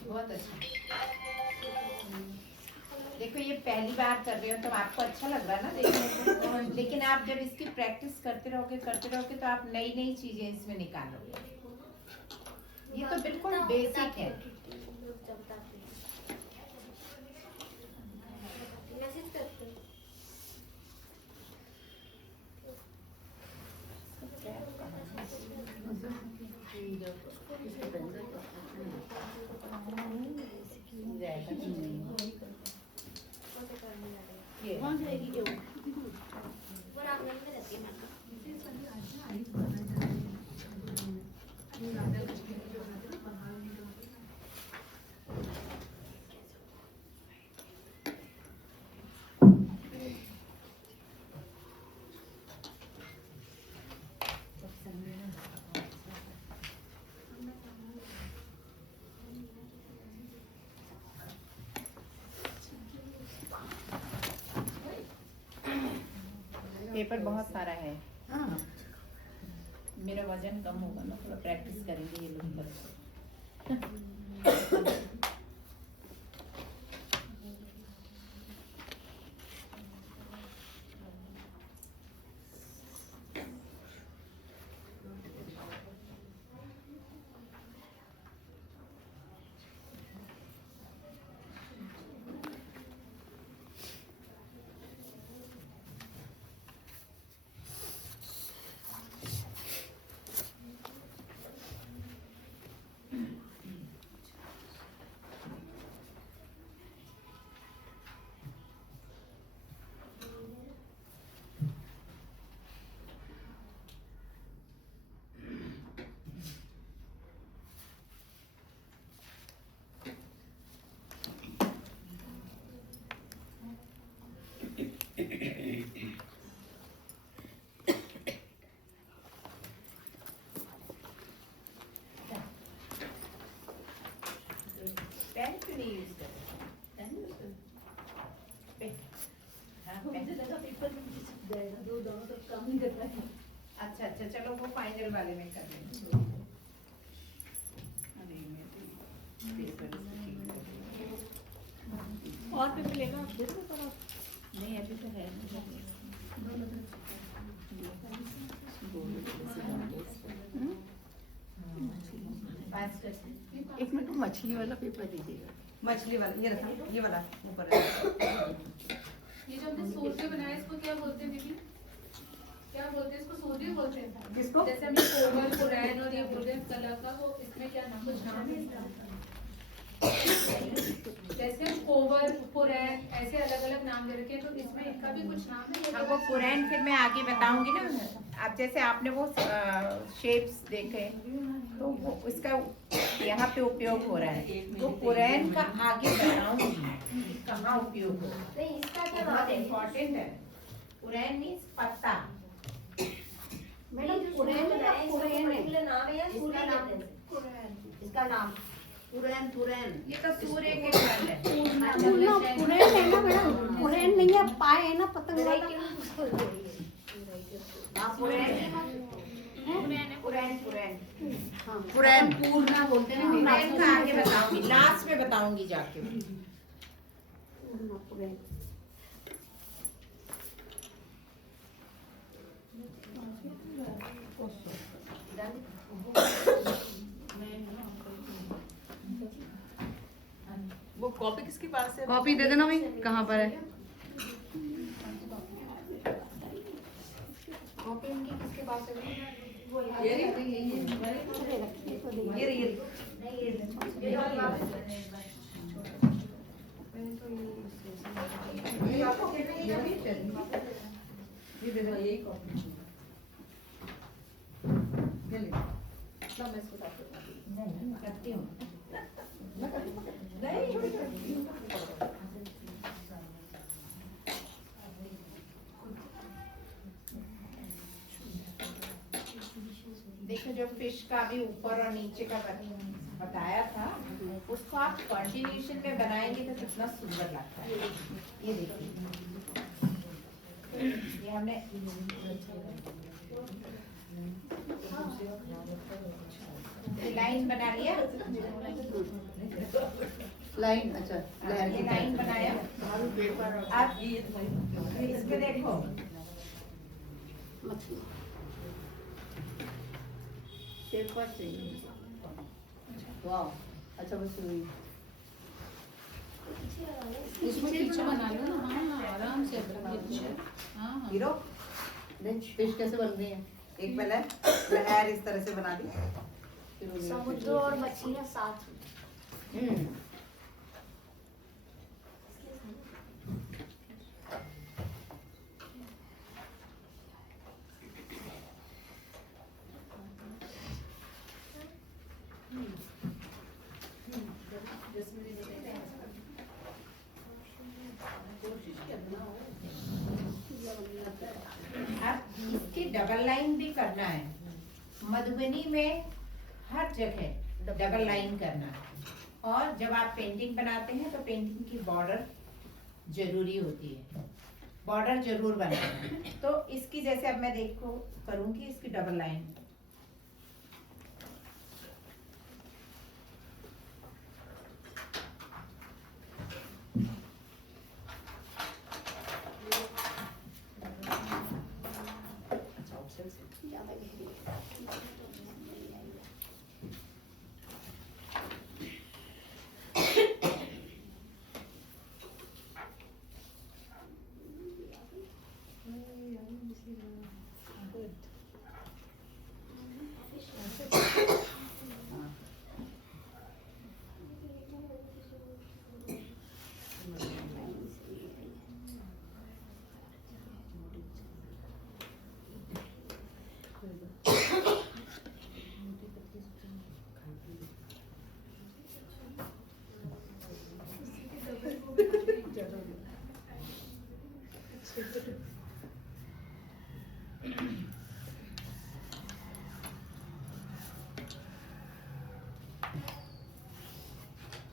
बहुत अच्छा। देखो ये पहली बार कर रहे हो तो आपको अच्छा लग रहा है ना देखने को, लेकिन आप जब इसकी प्रैक्टिस करते रहोगे तो आप नई नई चीजें इसमें निकालोगे। ये तो बिल्कुल बेसिक है। मैसेज करते हैं। ये वहाँ जाएगी क्या वो रामगढ़ में रहती है। पेपर बहुत सारा है। हाँ, मेरा वजन कम होगा ना, थोड़ा प्रैक्टिस करेंगे ये लोग। पेन क्यों नहीं यूज कर अच्छा अच्छा, चलो वो फाइनल वाले में कर लेंगे। और भी मिलेगा आप दे दो। नहीं अभी तो है पास करते एक मिनट मछली वाला पेपर दीजिएगा। मछली वाला ये रखा, ये वाला ऊपर है। ये जो हमने सोते बनाया इसको क्या बोलते हैं दीदी? क्या बोलते हैं इसको? सोते बोलते हैं किसको? जैसे हमने कोमल पुरैन और ये बोलते हैं कला का, वो इसमें क्या नाम, कुछ नाम है इसका? जैसे हम कोवर पुरैन ऐसे अलग अलग नाम दे रखे हैं, तो इसमें इनका भी कुछ नाम है? हाँ वो पुरैन फिर मैं आगे बताऊंगी ना। अब जैसे आपने वो शेप्स देखे तो वो इसका यहाँ पे उपयोग हो रहा है, तो पुरैन का आगे बताऊंगी कि कहाँ उपयोग हो रहा है। नहीं इसका क्या बहुत नाम है? इम्पोर्टेंट है। पुरैन मीन्स पत्ता। मैडम पुरैन है या पुरैन है? नाम है या सूर्य नाम है? इसका नाम पुरैन पुरैन। ये तो सूर्य के फल है। पुरैन है ना मैडम? पुरैन नहीं है, पाए है ना पतंग वाला। हाँ पुरैन पुरैन पुरैन। हाँ पुरैन पूर्णा बोलते हैं ना। पुरैन का आगे बताऊंगी, लास्ट में बताऊंगी जाके। पुरैन। वो कॉपी किसके पास है? कॉपी दे देना भाई, कहाँ पर है? कॉपी इनकी किसके पास है? ये रही? ये रही। ये दे दो, यही कॉपी। ये ले। लो मैं इसको साफ करता हूँ। करती हूँ। देखो जो फिश का भी ऊपर और नीचे का बताया था, उसको आप कंटिन्यूशन में बनाएंगे तो कितना सुंदर लगता है। ये देखिए, ये हमने लाइन बना लिया। लाइन, अच्छा लहर ये की लाइन बनाया। आप इसमें देखो, पेपर चाहिए। वाह, अच्छा बस हुई। इसमें पीछे बना लो ना। हाँ आराम से हाँ हाँ। हीरो फिश कैसे बन रही है? एक पहले लहर इस तरह से बना दी, फिर उन्हें- समुद्र और मछलियाँ साथ। अब इसकी डबल लाइन भी करना है। मधुबनी में हर जगह डबल लाइन करना है। और जब आप पेंटिंग बनाते हैं तो पेंटिंग की बॉर्डर जरूरी होती है, बॉर्डर जरूर बनाना है। तो इसकी जैसे अब मैं देखो करूंगी इसकी डबल लाइन।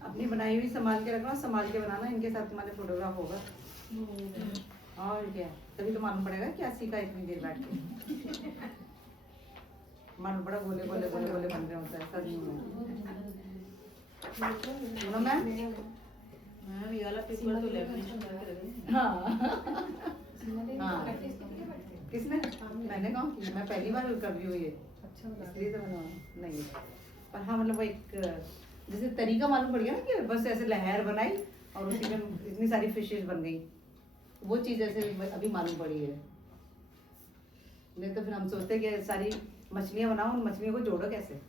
अपनी बनाई हुई संभाल के रखना, संभाल के बनाना। इनके साथ तुम्हारे फोटोग्राफ होगा। और क्या, तभी तो मालूम पड़ेगा क्या सीखा इतनी देर बैठ के। मालूम पड़ा गोले गोले गोले गोले बन रहे होता है, ऐसा नहीं होगा। मैम मैम ये वाला पेपर तो लेमिनेशन करके रखें। हाँ मैंने कहा कि मैं पहली बार कर रही हूँ ये, अच्छा इसलिए तो मैंने नहीं। पर हाँ मतलब वो एक जैसे तरीका मालूम पड़ गया ना कि बस ऐसे लहर बनाई और उसी में इतनी सारी फिशेस बन गई, वो चीज़ ऐसे अभी मालूम पड़ी है। नहीं तो फिर हम सोचते कि सारी मछलियाँ बनाओ, उन मछलियों को जोड़ो कैसे।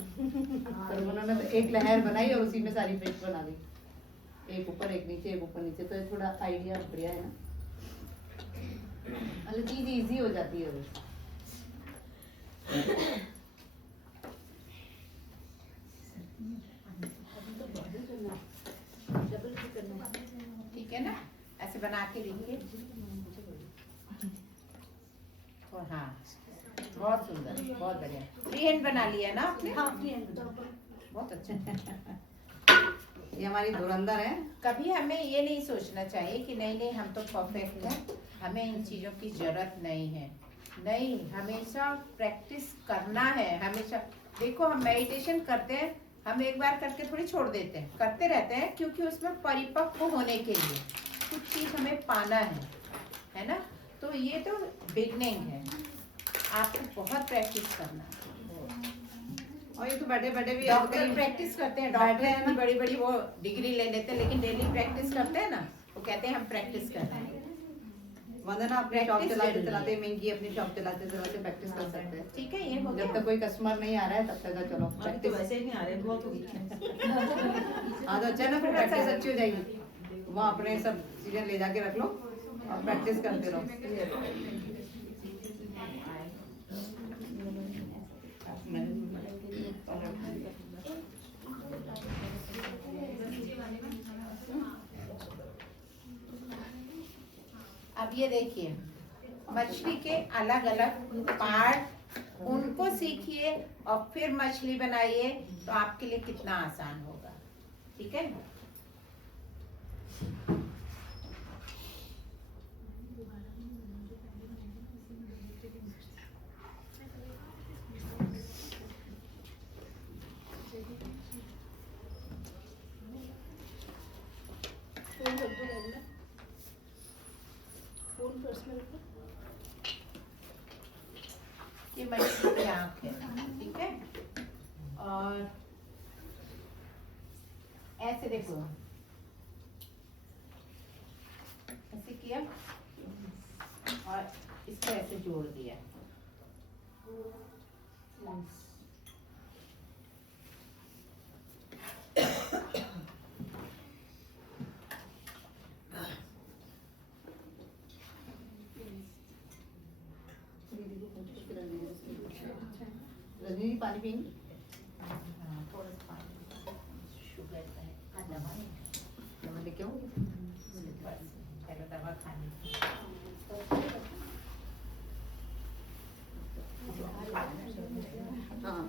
पर उन्होंने तो एक लहर बनाई और उसी में सारी फिश बना दी, एक ऊपर एक नीचे, एक ऊपर नीचे। तो ये थोड़ा आइडिया बढ़िया है ना, मतलब चीज़ इजी हो जाती है वो। ठीक है ना, ऐसे बना के देखिए। और हाँ, बहुत सुंदर, बहुत बढ़िया। फ्री हैंड बना लिया ना आपने? हाँ फ्री हैंड बहुत अच्छा। ये हमारी धुरंधर है। कभी हमें ये नहीं सोचना चाहिए कि नहीं नहीं हम तो परफेक्ट हैं, हमें इन चीज़ों की जरूरत नहीं है। नहीं, हमेशा प्रैक्टिस करना है। हमेशा देखो, हम मेडिटेशन करते हैं, हम एक बार करके थोड़ी छोड़ देते हैं, करते रहते हैं, क्योंकि उसमें परिपक्व होने के लिए कुछ चीज़ हमें पाना है ना। तो ये तो बिगनिंग है, आपको बहुत प्रैक्टिस करना है। और ये तो बैठे बैठे भी डॉक्टर प्रैक्टिस करते हैं, डॉक्टर है ना, बड़ी बड़ी वो डिग्री ले लेते हैं, लेकिन डेली प्रैक्टिस करते हैं ना, वो कहते हैं हम प्रैक्टिस कर रहे हैं। वंदना अपनी शॉप Practice चलाते जरूरी है। चलाते, मिंकी अपनी शॉप चलाते चलाते प्रैक्टिस कर सकते हैं। ठीक है, ये हो जब गया। तक कोई कस्टमर नहीं आ रहा है तब तक तो चलो अभी तो प्रैक्टिस। वैसे ही नहीं आ रहे, बहुत हो गई। हाँ तो अच्छा ना, फिर प्रैक्टिस अच्छी हो जाएगी। वहाँ अपने सब चीजें ले जाके रख लो और प्रैक्टिस करते रहो। अब ये देखिए, मछली के अलग अलग पार्ट, उनको सीखिए और फिर मछली बनाइए, तो आपके लिए कितना आसान होगा। ठीक है। फोन कर दो घर में, फोन पर्सनल पर। ये मछली की आँख है, ठीक है। और ऐसे देखो, ऐसे किया और इसको ऐसे जोड़ दिया। रजनी जी पानी पियेंगी? हाँ, थोड़ा सा पानी, शुगर है, दवा नहीं है। मैं लेके आऊँ? पहले दवा खानी। हाँ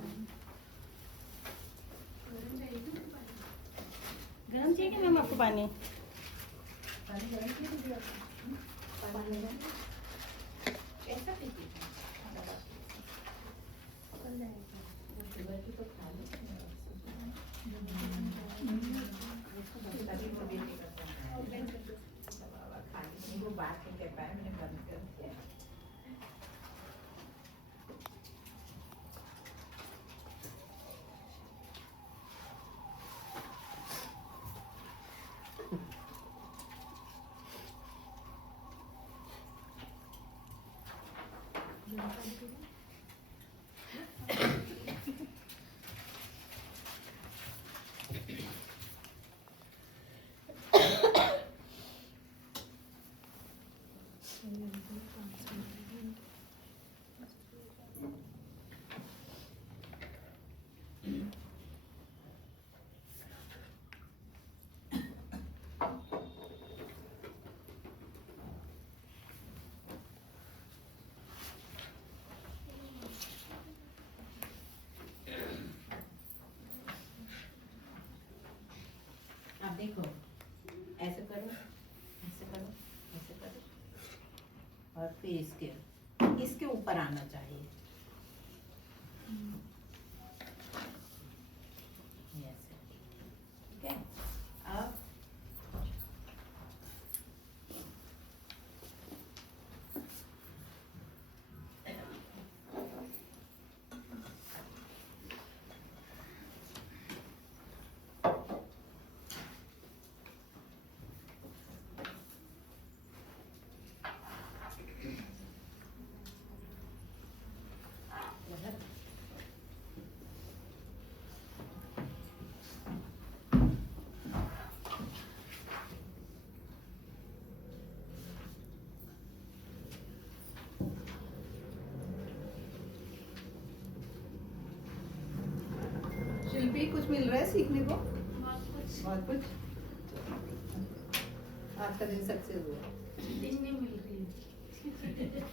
गरम चाहिए कि मैम आपको पानी? ऐसा पीती थी। शुगर की तो खा लो। तभी वो भी नहीं करता है। दवा खा ली, वो बात नहीं कर पाया, मैंने बंद कर दिया। अब देखो, ऐसे करो, ऐसे करो, ऐसे करो, और फिर इसके ऊपर आना चाहिए। ऐसे, ठीक है। अब सीखने को? बहुत कुछ। आज का दिन सक्सेस हुआ। दिन नहीं मिल रही है।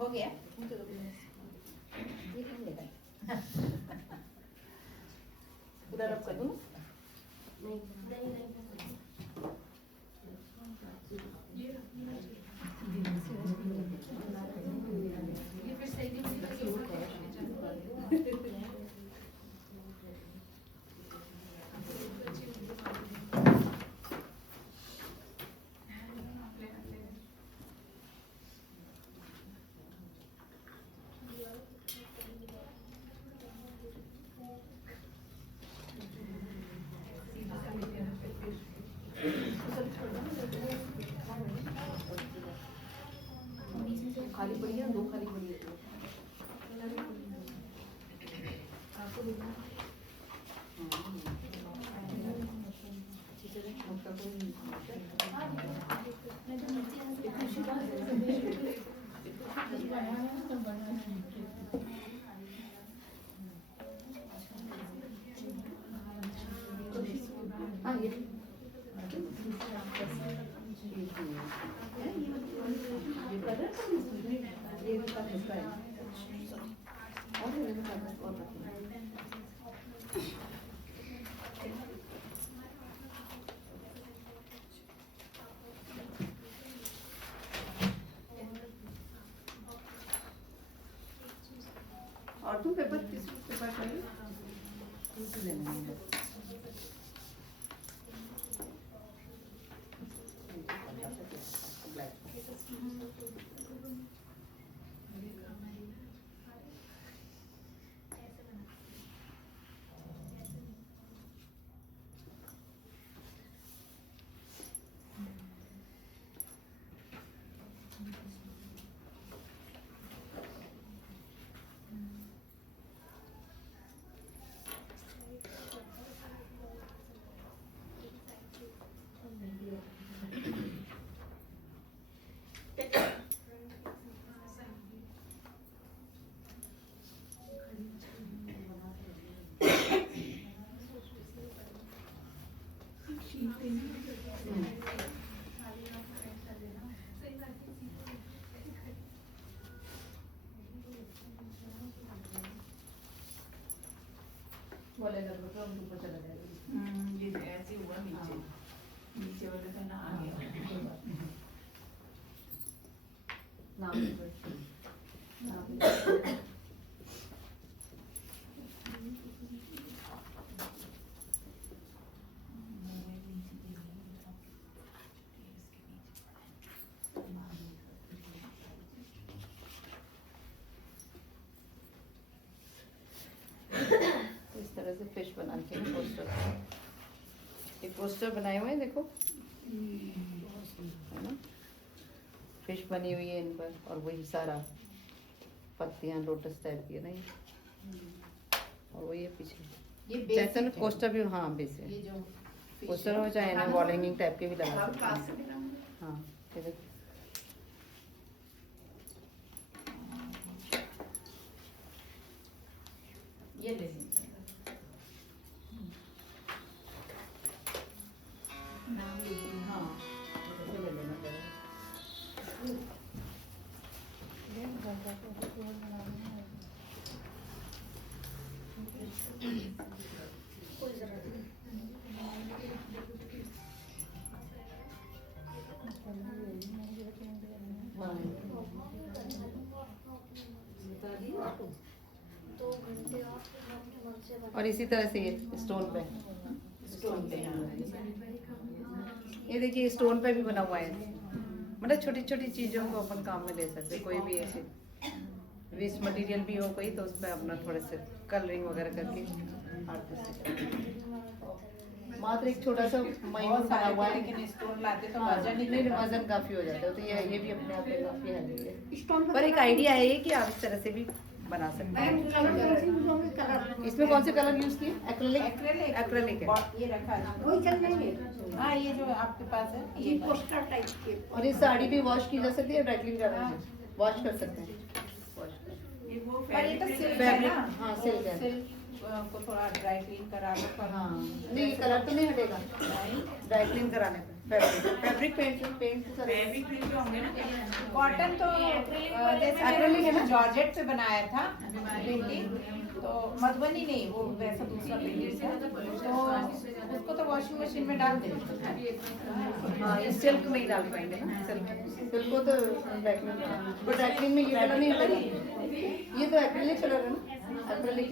हो गया? उधर अब कर दूँ? नहीं नहीं नहीं ये फिर सही नहीं होगी तो ऊपर खाली पड़ी है, 2 खाली पड़ी है। हाँ ये और तुम पेपर किस पेपर चाहिए? किस देना है? वाले नंबर पे हम ऊपर चला जाएगा। ये ऐसे हुआ नीचे, नीचे वाले का ना आ गया। नाम नाम इस तरह से फिश बना के पोस्टर, ये पोस्टर बनाए हुए हैं देखो, है ना, फिश बनी हुई है इन पर, और वही सारा पत्तियां लोटस टाइप की है ना ये, और वही है पीछे ये जैसे ना basic है। पोस्टर भी, हाँ बेस है, ये जो fish पोस्टर है, हो चाहे ना वॉल हैंगिंग टाइप के भी लगा हम सकते पास हैं। से भी लाऊंगे। हाँ ये देखो। ये ले लीजिए। हाँ ये ले लेना पड़ेगा। कोई जरूरत नहीं हाँ। 2 घंटे और मन से और इसी तरह से ये स्टोन पे ये देखिए स्टोन पे भी बना हुआ है। मतलब छोटी छोटी चीजों को अपन काम में ले सकते हैं। कोई भी ऐसे वेस्ट मटेरियल भी हो कोई तो उस पर अपना थोड़े से कलरिंग वगैरह करके मात्र एक छोटा सा मयूर बना हुआ है। लेकिन स्टोन लाते तो हाँ, वजन ही नहीं वजन काफी हो जाता है तो ये भी अपने आप में काफी हेल्दी है। पर एक आइडिया है ये कि आप इस तरह से भी बना सकते हैं। इसमें कौन से कलर यूज किए? एक्रेलिक एक्रेलिक है। ये रखा है। हाँ ये जो आपके पास है ये पोस्टर टाइप के और ये साड़ी भी वॉश की जा सकती है, ड्राई क्लीन करना है वॉश कर सकते हैं। ये वो पर ये तो फैब्रिक सिल्क है फैब्रिक ना। हाँ सिल्क है। सिल्क को थोड़ा ड्राई क्लीन करा लो पर हाँ नहीं कलर तो नहीं हटेगा ड्राई क्लीन कराने पे। फैब्रिक पेंट फैब्रिक प्रिंट के होंगे ना। कॉटन तो जैसे एक्रेलिक है ना? जॉर्जेट पे बनाया था पेंटिंग तो मधुबनी नहीं वो वैसा दूसरा पेंटिंग था तो उसको तो वॉशिंग मशीन में डाल देते हाँ ये सिल्क में ही डाल पाएंगे ना। सिल्क को तो ड्राई क्लीन में ये कलर नहीं हटेगा। ये तो एक्रेलिक कलर है ना एक्रेलिक